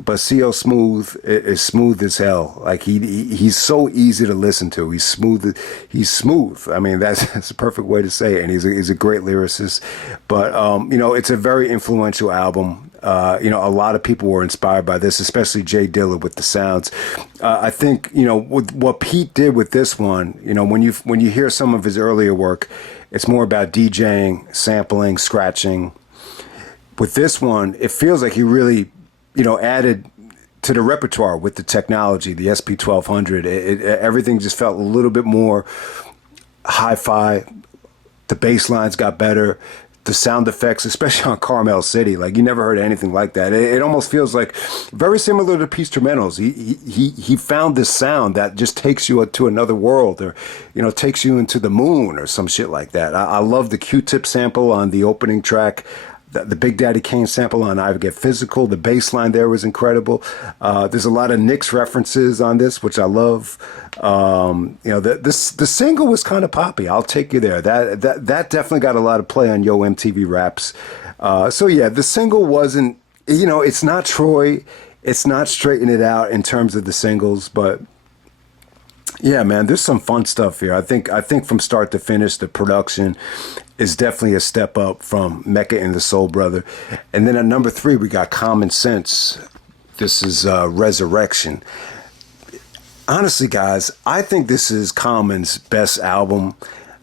but CL Smooth is smooth as hell. Like he's so easy to listen to. He's smooth. I mean, that's a perfect way to say it. And he's a great lyricist. But it's a very influential album. A lot of people were inspired by this, especially Jay Dilla with the sounds. I think, with what Pete did with this one, when you hear some of his earlier work, it's more about DJing, sampling, scratching. With this one, it feels like he really, added to the repertoire with the technology, the SP 1200. Everything just felt a little bit more hi-fi. The bass lines got better. The sound effects, especially on Carmel City, like you never heard anything like that. It almost feels like very similar to Peace Tremendos. He found this sound that just takes you to another world, or takes you into the moon or some shit like that. I love the Q-Tip sample on the opening track. The Big Daddy Kane sample on I Get Physical, the bass line there was incredible. There's a lot of Knicks references on this, which I love. The single was kind of poppy. I'll take you there. That definitely got a lot of play on Yo MTV Raps. So yeah, the single wasn't, it's not Troy. It's not Straighten It Out in terms of the singles, but yeah, man, there's some fun stuff here. I think from start to finish, the production is definitely a step up from Mecca and the Soul Brother. And then at number 3, we got Common Sense. This is Resurrection. Honestly, guys, I think this is Common's best album.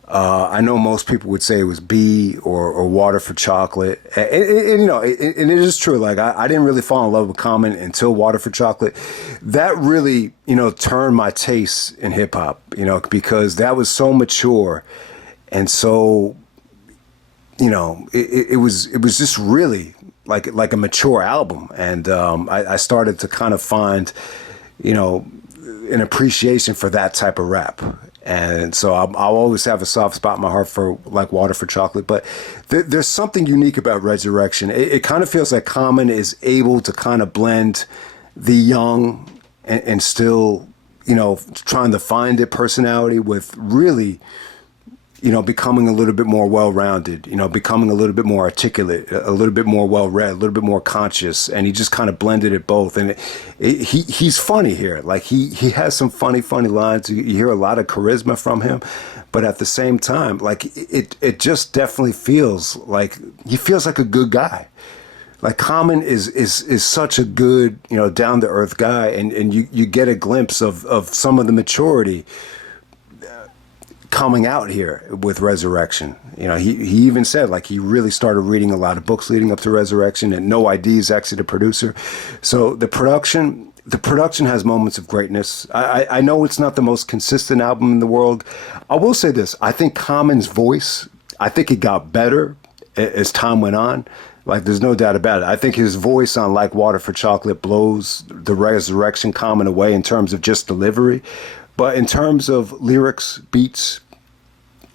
I know most people would say it was B or Water for Chocolate. And it is true. Like, I didn't really fall in love with Common until Water for Chocolate. That really, turned my taste in hip hop, because that was so mature and so, it was just really like a mature album. And I started to kind of find, an appreciation for that type of rap. And so I'll always have a soft spot in my heart for like Water for Chocolate. But there's something unique about Resurrection. It kind of feels like Common is able to kind of blend the young and still, trying to find a personality with really, becoming a little bit more well-rounded, becoming a little bit more articulate, a little bit more well-read, a little bit more conscious. And he just kind of blended it both. And he's funny here. Like he has some funny lines. You hear a lot of charisma from him, but at the same time, like it just definitely feels like he feels like a good guy. Like Common is such a good, down to earth guy. And you get a glimpse of some of the maturity coming out here with Resurrection. He even said like he really started reading a lot of books leading up to Resurrection, and No ID is actually the producer. So the production has moments of greatness. I know it's not the most consistent album in the world. I will say this. I think Common's voice, I think it got better as time went on. Like, there's no doubt about it. I think his voice on Like Water for Chocolate blows the Resurrection Common away in terms of just delivery. But in terms of lyrics, beats,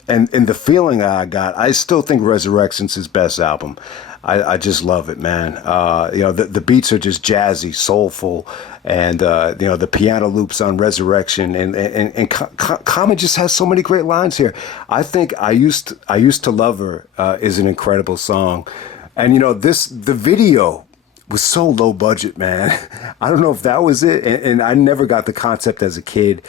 and the feeling I got, I still think Resurrection's his best album. I just love it, man. The beats are just jazzy, soulful, and the piano loops on Resurrection, and Common just has so many great lines here. I think I used to Love Her is an incredible song, and the video was so low budget, man. I don't know if that was it, and I never got the concept as a kid.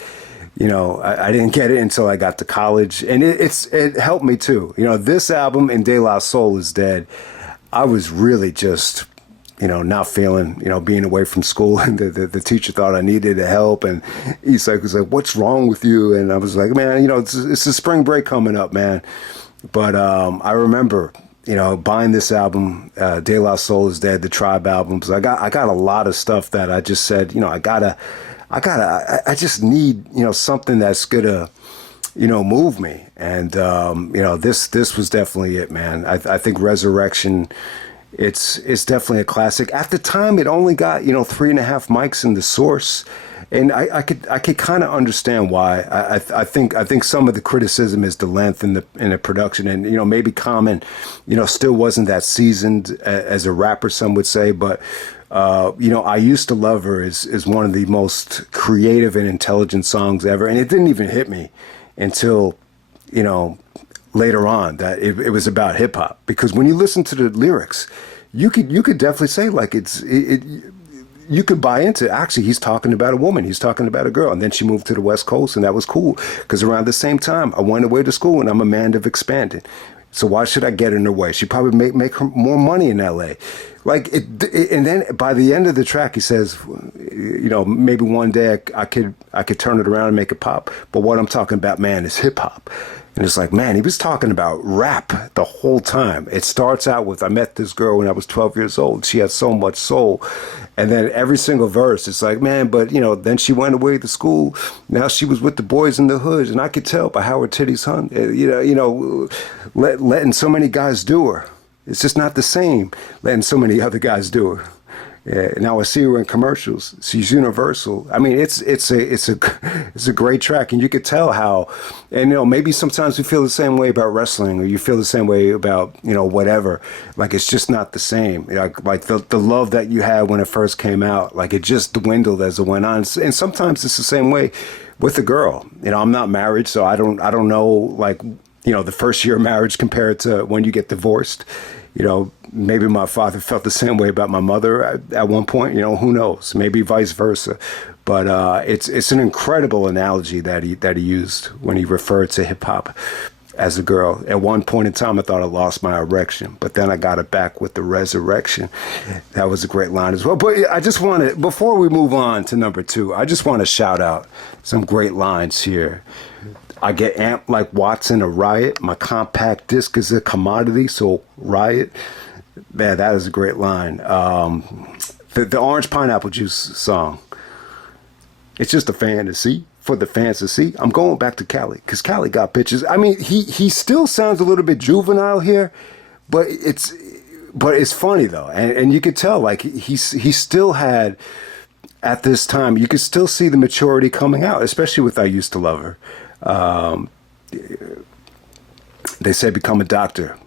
I didn't get it until I got to college, and it helped me too. This album and De La Soul is Dead. I was really just, not feeling, being away from school, and the teacher thought I needed help, and he's like, "What's wrong with you?" And I was like, "Man, it's the spring break coming up, man." But I remember, buying this album, De La Soul is Dead, the Tribe albums. I got a lot of stuff that I just said, I just need, something that's gonna, move me. And, this was definitely it, man. I think Resurrection, it's definitely a classic. At the time, it only got, 3.5 mics in the Source. And I could kind of understand why. I think some of the criticism is the length in the production, and maybe Common, still wasn't that seasoned as a rapper, some would say. But I Used to Love Her is one of the most creative and intelligent songs ever, and it didn't even hit me until later on that it was about hip hop. Because when you listen to the lyrics, you could definitely say like you could buy into, actually, he's talking about a woman. He's talking about a girl. And then she moved to the West Coast, and that was cool. Because around the same time, I went away to school, and I'm a man of expanding. So why should I get in her way? She probably make her more money in L.A. And then by the end of the track, he says, maybe one day I could turn it around and make it pop. But what I'm talking about, man, is hip hop. And it's like, man, he was talking about rap the whole time. It starts out with, I met this girl when I was 12 years old. She had so much soul. And then every single verse, it's like, man, but, then she went away to school. Now she was with the boys in the hood. And I could tell by how her titties hung, letting so many guys do her. It's just not the same letting so many other guys do her. Yeah, now I see her in commercials. She's universal. I mean, it's a great track, and you could tell how, and maybe sometimes you feel the same way about wrestling, or you feel the same way about whatever. Like it's just not the same. Like the love that you had when it first came out, like it just dwindled as it went on. And sometimes it's the same way with a girl. I'm not married, so I don't know like the first year of marriage compared to when you get divorced. Maybe my father felt the same way about my mother at one point. Who knows? Maybe vice versa. But it's an incredible analogy that he used when he referred to hip hop as a girl. At one point in time, I thought I lost my erection, but then I got it back with the resurrection. That was a great line as well. But I just want to, before we move on to number 2, I just want to shout out some great lines here. I get amped like Watson a riot. My compact disc is a commodity, so riot. Man, that is a great line. The Orange Pineapple Juice song. It's just a fantasy for the fans to see. I'm going back to Cali because Cali got bitches. I mean, he still sounds a little bit juvenile here, but it's funny though, and you could tell like he still had at this time. You could still see the maturity coming out, especially with I Used to Love Her. They said become a doctor,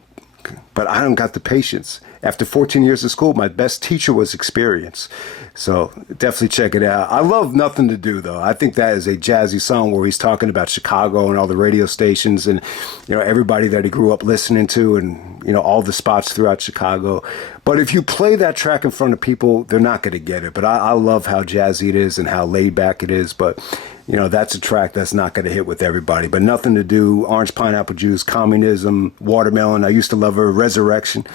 but I don't got the patience. After 14 years of school, my best teacher was experience. So definitely check it out. I love Nothing to Do, though. I think that is a jazzy song where he's talking about Chicago and all the radio stations and, everybody that he grew up listening to and, all the spots throughout Chicago. But if you play that track in front of people, they're not going to get it. But I love how jazzy it is and how laid back it is. But, that's a track that's not going to hit with everybody. But Nothing to Do, Orange Pineapple Juice, Communism, Watermelon, I Used to Love Her, Resurrection.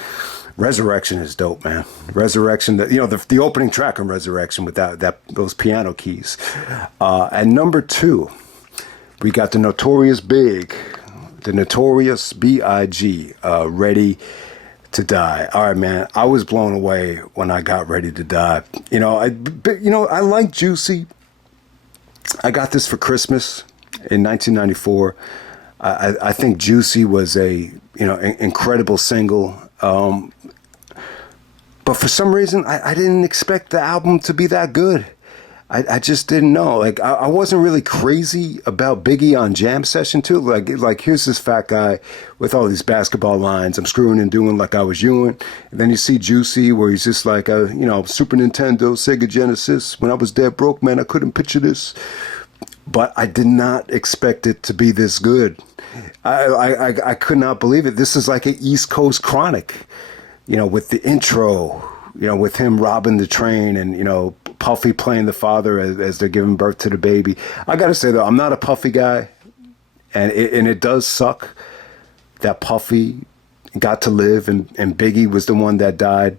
Resurrection is dope, man. Resurrection, the opening track on Resurrection with those piano keys. And number 2, we got the Notorious Big, the Notorious B.I.G., Ready to Die. All right, man. I was blown away when I got Ready to Die. I like Juicy. I got this for Christmas in 1994. I think Juicy was a incredible single. But for some reason, I didn't expect the album to be that good. I just didn't know. Like I wasn't really crazy about Biggie on Jam Session too. Like here's this fat guy with all these basketball lines. I'm screwing and doing like I was Ewan. And then you see Juicy where he's just like Super Nintendo, Sega Genesis. When I was dead broke, man, I couldn't picture this. But I did not expect it to be this good. I could not believe it. This is like an East Coast Chronic, with the intro, with him robbing the train and, Puffy playing the father as they're giving birth to the baby. I got to say, though, I'm not a Puffy guy. And it does suck that Puffy got to live and Biggie was the one that died.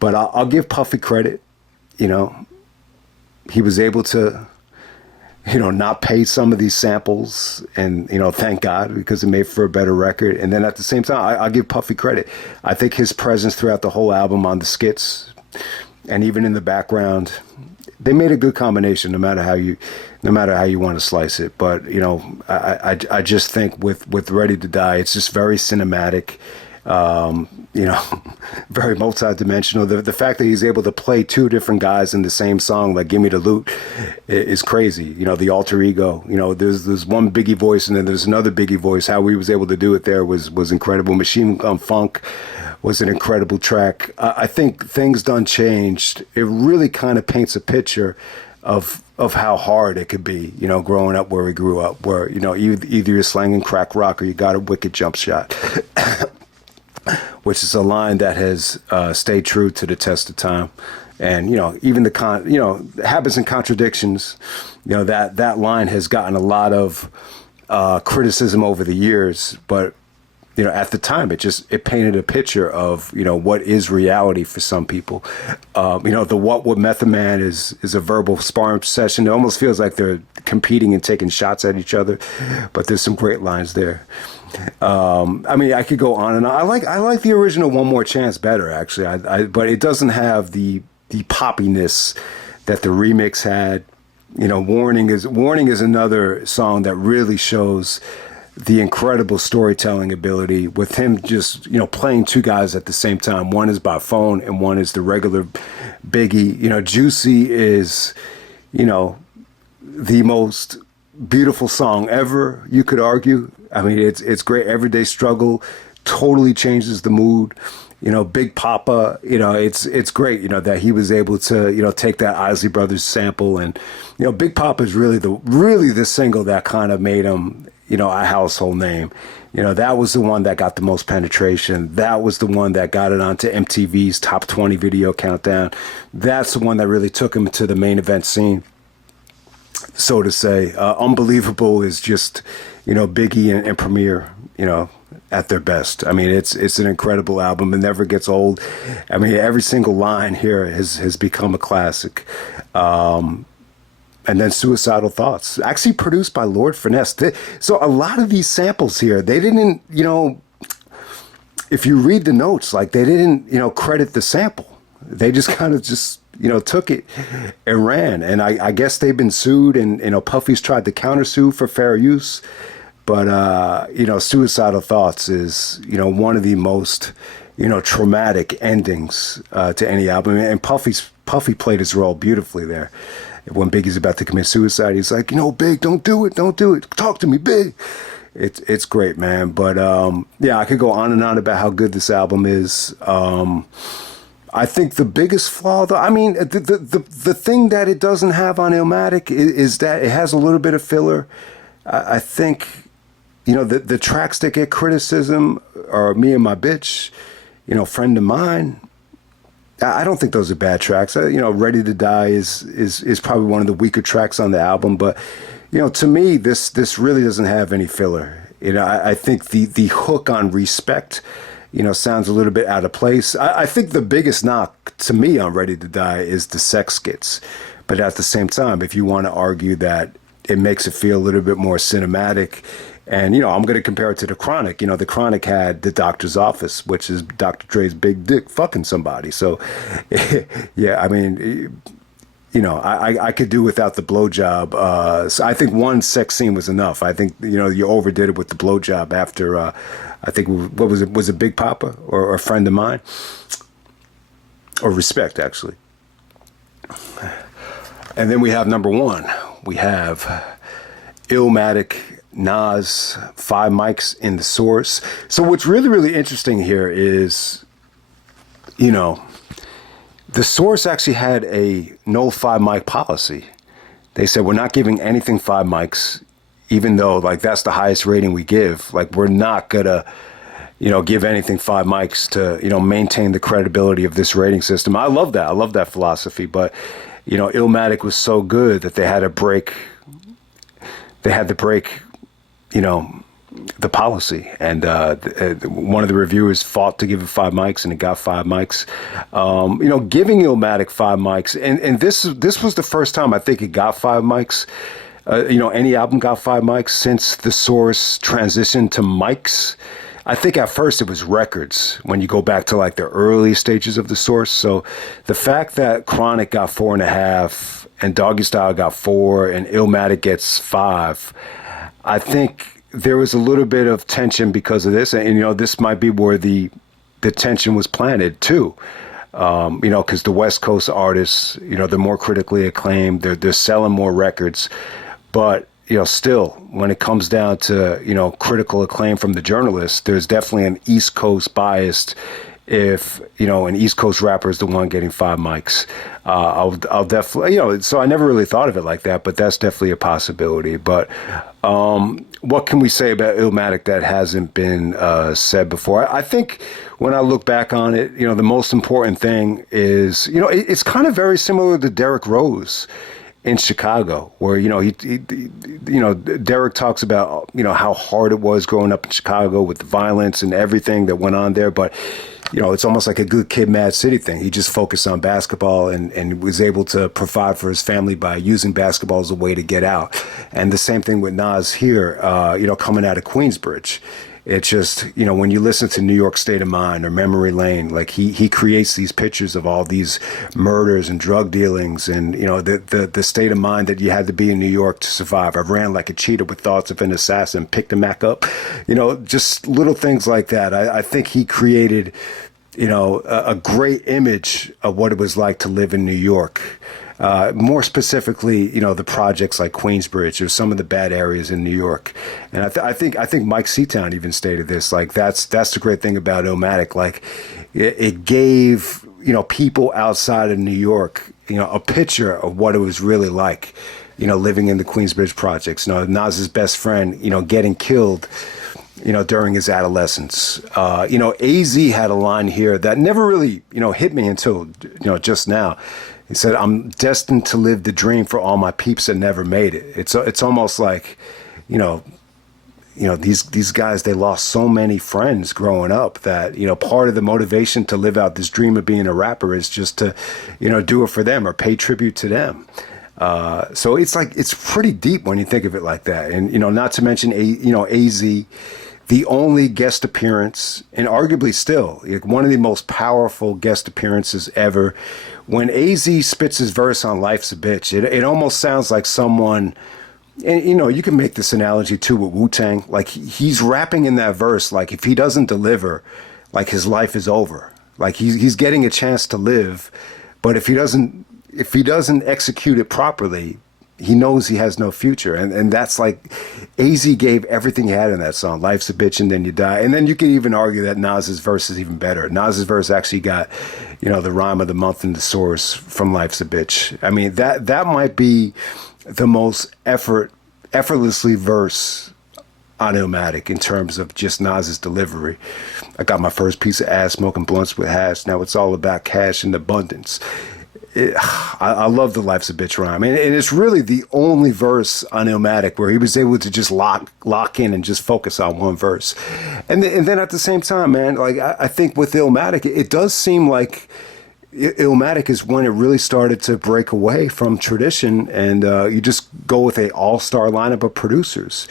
But I'll give Puffy credit. He was able to not pay some of these samples and, thank God because it made for a better record. And then at the same time, I'll give Puffy credit. I think his presence throughout the whole album on the skits and even in the background, they made a good combination no matter how you want to slice it. But, I just think with Ready to Die, it's just very cinematic. Very multi-dimensional. The fact that he's able to play 2 different guys in the same song, like Gimme the Loot, is crazy. The alter ego. There's one Biggie voice and then there's another Biggie voice. How he was able to do it there was incredible. Machine Gun Funk was an incredible track. I think Things Done Changed. It really kind of paints a picture of how hard it could be, growing up where we grew up, where, either you're slanging crack rock or you got a wicked jump shot. Which is a line that has stayed true to the test of time. And, even the habits and contradictions, that line has gotten a lot of criticism over the years. But, at the time, it painted a picture of, what is reality for some people. The What Would Method Man is a verbal sparring session. It almost feels like they're competing and taking shots at each other, but there's some great lines there. I could go on and on. I like the original One More Chance better, actually. But it doesn't have the poppiness that the remix had. Warning is another song that really shows the incredible storytelling ability with him just, playing two guys at the same time. One is by phone and one is the regular Biggie. Juicy is, the most beautiful song ever, you could argue. I mean, it's great. Everyday Struggle totally changes the mood. Big Papa, it's great, that he was able to, take that Isley Brothers sample. And, Big Papa is really the single that kind of made him, a household name. That was the one that got the most penetration. That was the one that got it onto MTV's Top 20 video countdown. That's the one that really took him to the main event scene, so to say. Unbelievable is just, Biggie and Premier, at their best. I mean, it's an incredible album. It never gets old. I mean, every single line here has become a classic. And then Suicidal Thoughts, actually produced by Lord Finesse. So a lot of these samples here, they didn't, if you read the notes, like they didn't, credit the sample. They just kind of took it and ran. And I guess they've been sued, and, Puffy's tried to countersue for fair use. But, Suicidal Thoughts is, one of the most, traumatic endings to any album. And Puffy played his role beautifully there. When Biggie's about to commit suicide, he's like, Big, don't do it. Talk to me, Big. It's great, man. But, I could go on and on about how good this album is. I think the biggest flaw, though, I mean, the thing that it doesn't have on Illmatic is that it has a little bit of filler. I think, the tracks that get criticism are Me and My Bitch, Friend of Mine. I don't think those are bad tracks. Ready to Die is probably one of the weaker tracks on the album. But, to me, this really doesn't have any filler. I think the hook on Respect, sounds a little bit out of place. I think the biggest knock to me on Ready to Die is the sex skits. But at the same time, if you want to argue that it makes it feel a little bit more cinematic, and, I'm going to compare it to The Chronic. The Chronic had The Doctor's Office, which is Dr. Dre's big dick fucking somebody. So, yeah, I mean, I could do without the blowjob. So I think one sex scene was enough. I think, you overdid it with the blowjob after, I think, what was it? Was it Big Papa or a Friend of Mine? Or Respect, actually. And then we have number one. We have Illmatic, Nas, 5 mics in the Source. So what's really, really interesting here is, the Source actually had a no 5 mic policy. They said, we're not giving anything 5 mics, even though, like, that's the highest rating we give. Like, we're not gonna, give anything 5 mics to, maintain the credibility of this rating system. I love that. I love that philosophy. But, Illmatic was so good that they had to break, the policy. And one of the reviewers fought to give it 5 mics, and it got 5 mics. Giving Illmatic 5 mics, and this was the first time I think it got 5 mics. Any album got 5 mics since the Source transitioned to mics. I think at first it was records when you go back to like the early stages of the Source. So the fact that Chronic got 4.5 and Doggy Style got 4 and Illmatic gets 5, I think there was a little bit of tension because of this. And, this might be where the tension was planted too. Because the West Coast artists, they're more critically acclaimed. They're selling more records. But, still, when it comes down to, critical acclaim from the journalists, there's definitely an East Coast bias if, an East Coast rapper is the one getting 5 mics. I'll definitely, so I never really thought of it like that, but that's definitely a possibility. But what can we say about Illmatic that hasn't been said before? I think when I look back on it, the most important thing is, it's kind of very similar to Derrick Rose in Chicago, where Derek talks about how hard it was growing up in Chicago with the violence and everything that went on there, but it's almost like a good kid, mad city thing. He just focused on basketball and was able to provide for his family by using basketball as a way to get out. And the same thing with Nas here, coming out of Queensbridge. It's just, when you listen to New York State of Mind or Memory Lane, like he creates these pictures of all these murders and drug dealings and, the state of mind that you had to be in New York to survive. I ran like a cheetah with thoughts of an assassin, picked a Mac up, just little things like that. I think he created, a great image of what it was like to live in New York. More specifically, the projects like Queensbridge or some of the bad areas in New York. And I think Mike Seatown even stated this. Like that's the great thing about Illmatic. Like it gave people outside of New York a picture of what it was really like living in the Queensbridge projects. Nas's best friend getting killed during his adolescence. AZ had a line here that never really hit me until just now. He said, "I'm destined to live the dream for all my peeps that never made it." It's almost like, these guys, they lost so many friends growing up that, part of the motivation to live out this dream of being a rapper is just to, do it for them or pay tribute to them. So it's pretty deep when you think of it like that. And, not to mention, AZ, the only guest appearance, and arguably still one of the most powerful guest appearances ever. When AZ spits his verse on Life's a Bitch, it almost sounds like someone, and you can make this analogy too with Wu-Tang. Like he's rapping in that verse, like if he doesn't deliver, like his life is over. Like he's getting a chance to live, but if he doesn't execute it properly, he knows he has no future. And that's like, AZ gave everything he had in that song. Life's a bitch and then you die. And then you could even argue that Nas's verse is even better. Nas's verse actually got, the rhyme of the month and the source from Life's a Bitch. I mean, that might be the most effortlessly verse on Illmatic in terms of just Nas's delivery. I got my first piece of ass smoking blunts with hash. Now it's all about cash and abundance. I love the Life's a Bitch rhyme. And it's really the only verse on Illmatic where he was able to just lock in and just focus on one verse. And then at the same time, man, like I think with Illmatic, it does seem like Illmatic is when it really started to break away from tradition, and you just go with a all-star lineup of producers,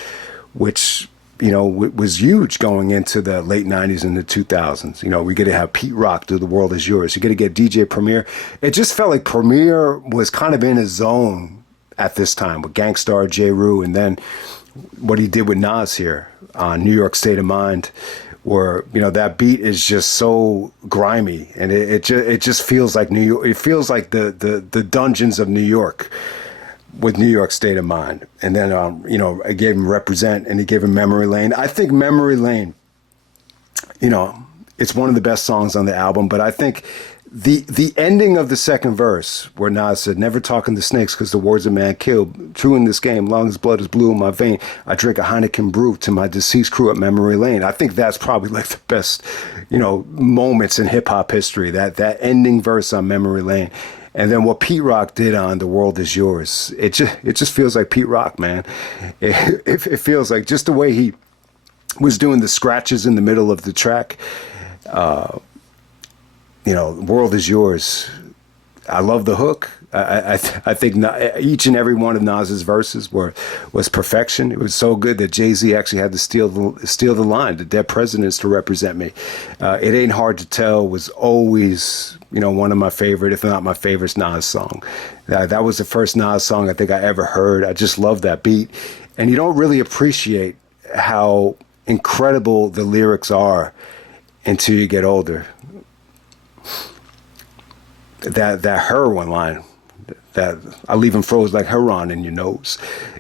which was huge going into the late 90s and the 2000s. We get to have Pete Rock do The World Is Yours. You get to get DJ Premier. It just felt like Premier was kind of in his zone at this time with Gangstar, J. Rue, and then what he did with Nas here on New York State of Mind, where, that beat is just so grimy, and it just feels like New York. It feels like the dungeons of New York with New York State of Mind. And then, I gave him Represent, and he gave him Memory Lane. I think Memory Lane, it's one of the best songs on the album, but I think the ending of the second verse, where Nas said, "Never talking to snakes because the words of man kill. True in this game, long as blood is blue in my vein. I drink a Heineken brew to my deceased crew at Memory Lane." I think that's probably like the best, moments in hip hop history, that ending verse on Memory Lane. And then what Pete Rock did on The World Is Yours, it just feels like Pete Rock, man. It feels like just the way he was doing the scratches in the middle of the track. World Is Yours. I love the hook. I think each and every one of Nas's verses was perfection. It was so good that Jay-Z actually had to steal the line, "The dead presidents to represent me." It Ain't Hard to Tell was always, one of my favorite, if not my favorite Nas song. That was the first Nas song I think I ever heard. I just love that beat. And you don't really appreciate how incredible the lyrics are until you get older. That heroin line, that I leave him froze like heroin in your nose,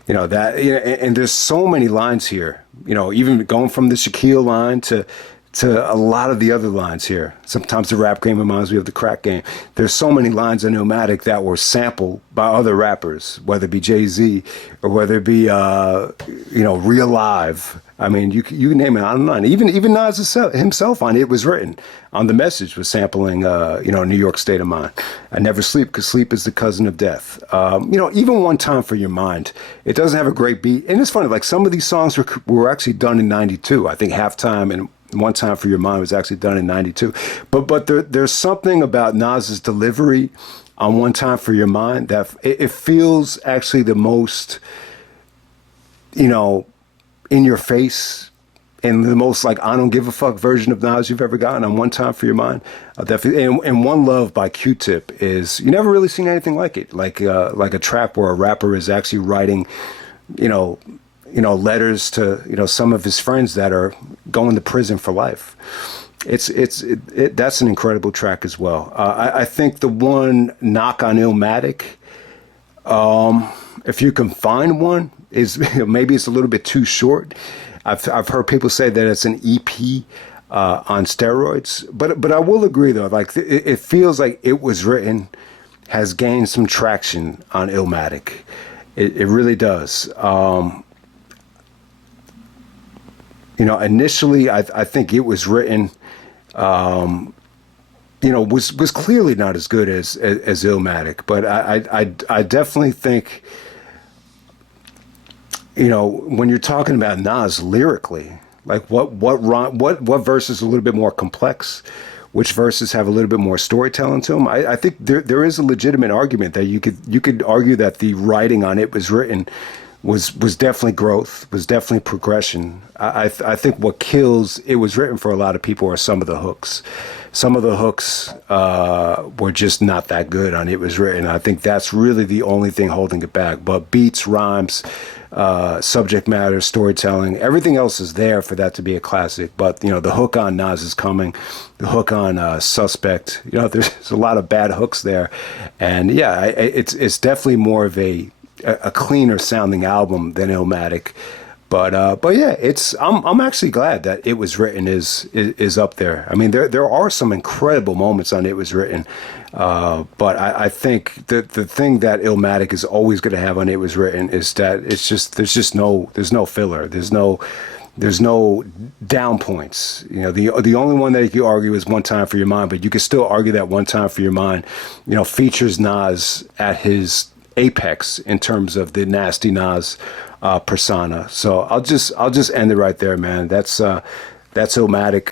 and there's so many lines here, even going from the Shaquille line to to a lot of the other lines here. Sometimes the rap game reminds me of the crack game. There's so many lines in Illmatic that were sampled by other rappers, whether it be Jay-Z or whether it be, Real Live. I mean, you can name it on and on. Even Nas himself on It Was Written on The Message was sampling, New York State of Mind. I never sleep because sleep is the cousin of death. Even One Time for Your Mind. It doesn't have a great beat. And it's funny, like some of these songs were actually done in 92. I think Halftime and One Time for Your Mind was actually done in 92. But there's something about Nas's delivery on One Time for Your Mind that it feels actually the most, in your face and the most like I don't give a fuck version of Nas you've ever gotten on One Time for Your Mind. Definitely, and One Love by Q-Tip is you never really seen anything like it. Like a track where a rapper is actually writing, letters to some of his friends that are going to prison for life. That's an incredible track as well. I think the one knock on Illmatic, if you can find one, is maybe it's a little bit too short. I've heard people say that it's an EP on steroids, but I will agree though. Like it feels like It Was Written has gained some traction on Illmatic. It really does. Initially I think It Was Written, was clearly not as good as Illmatic, but I definitely think. When you're talking about Nas lyrically, like what verses are a little bit more complex, which verses have a little bit more storytelling to them. I think there is a legitimate argument that you could argue that the writing on It Was Written was definitely growth, was definitely progression. I think what kills It Was Written for a lot of people are some of the hooks. Some of the hooks were just not that good on It Was Written. I think that's really the only thing holding it back. But beats, rhymes, subject matter, storytelling, everything else is there for that to be a classic. But the hook on Nas Is Coming, the hook on Suspect, there's a lot of bad hooks there, and yeah, it's definitely more of a cleaner sounding album than Illmatic. But yeah, I'm actually glad that It Was Written is up there. I mean, there are some incredible moments on It Was Written, but I think the thing that Illmatic is always going to have on It Was Written is that there's no filler, there's no down points. The only one that you could argue is One Time for Your Mind, but you could still argue that One Time for Your Mind, features Nas at his apex in terms of the nasty Nas persona. So I'll just end it right there, man. That's Illmatic.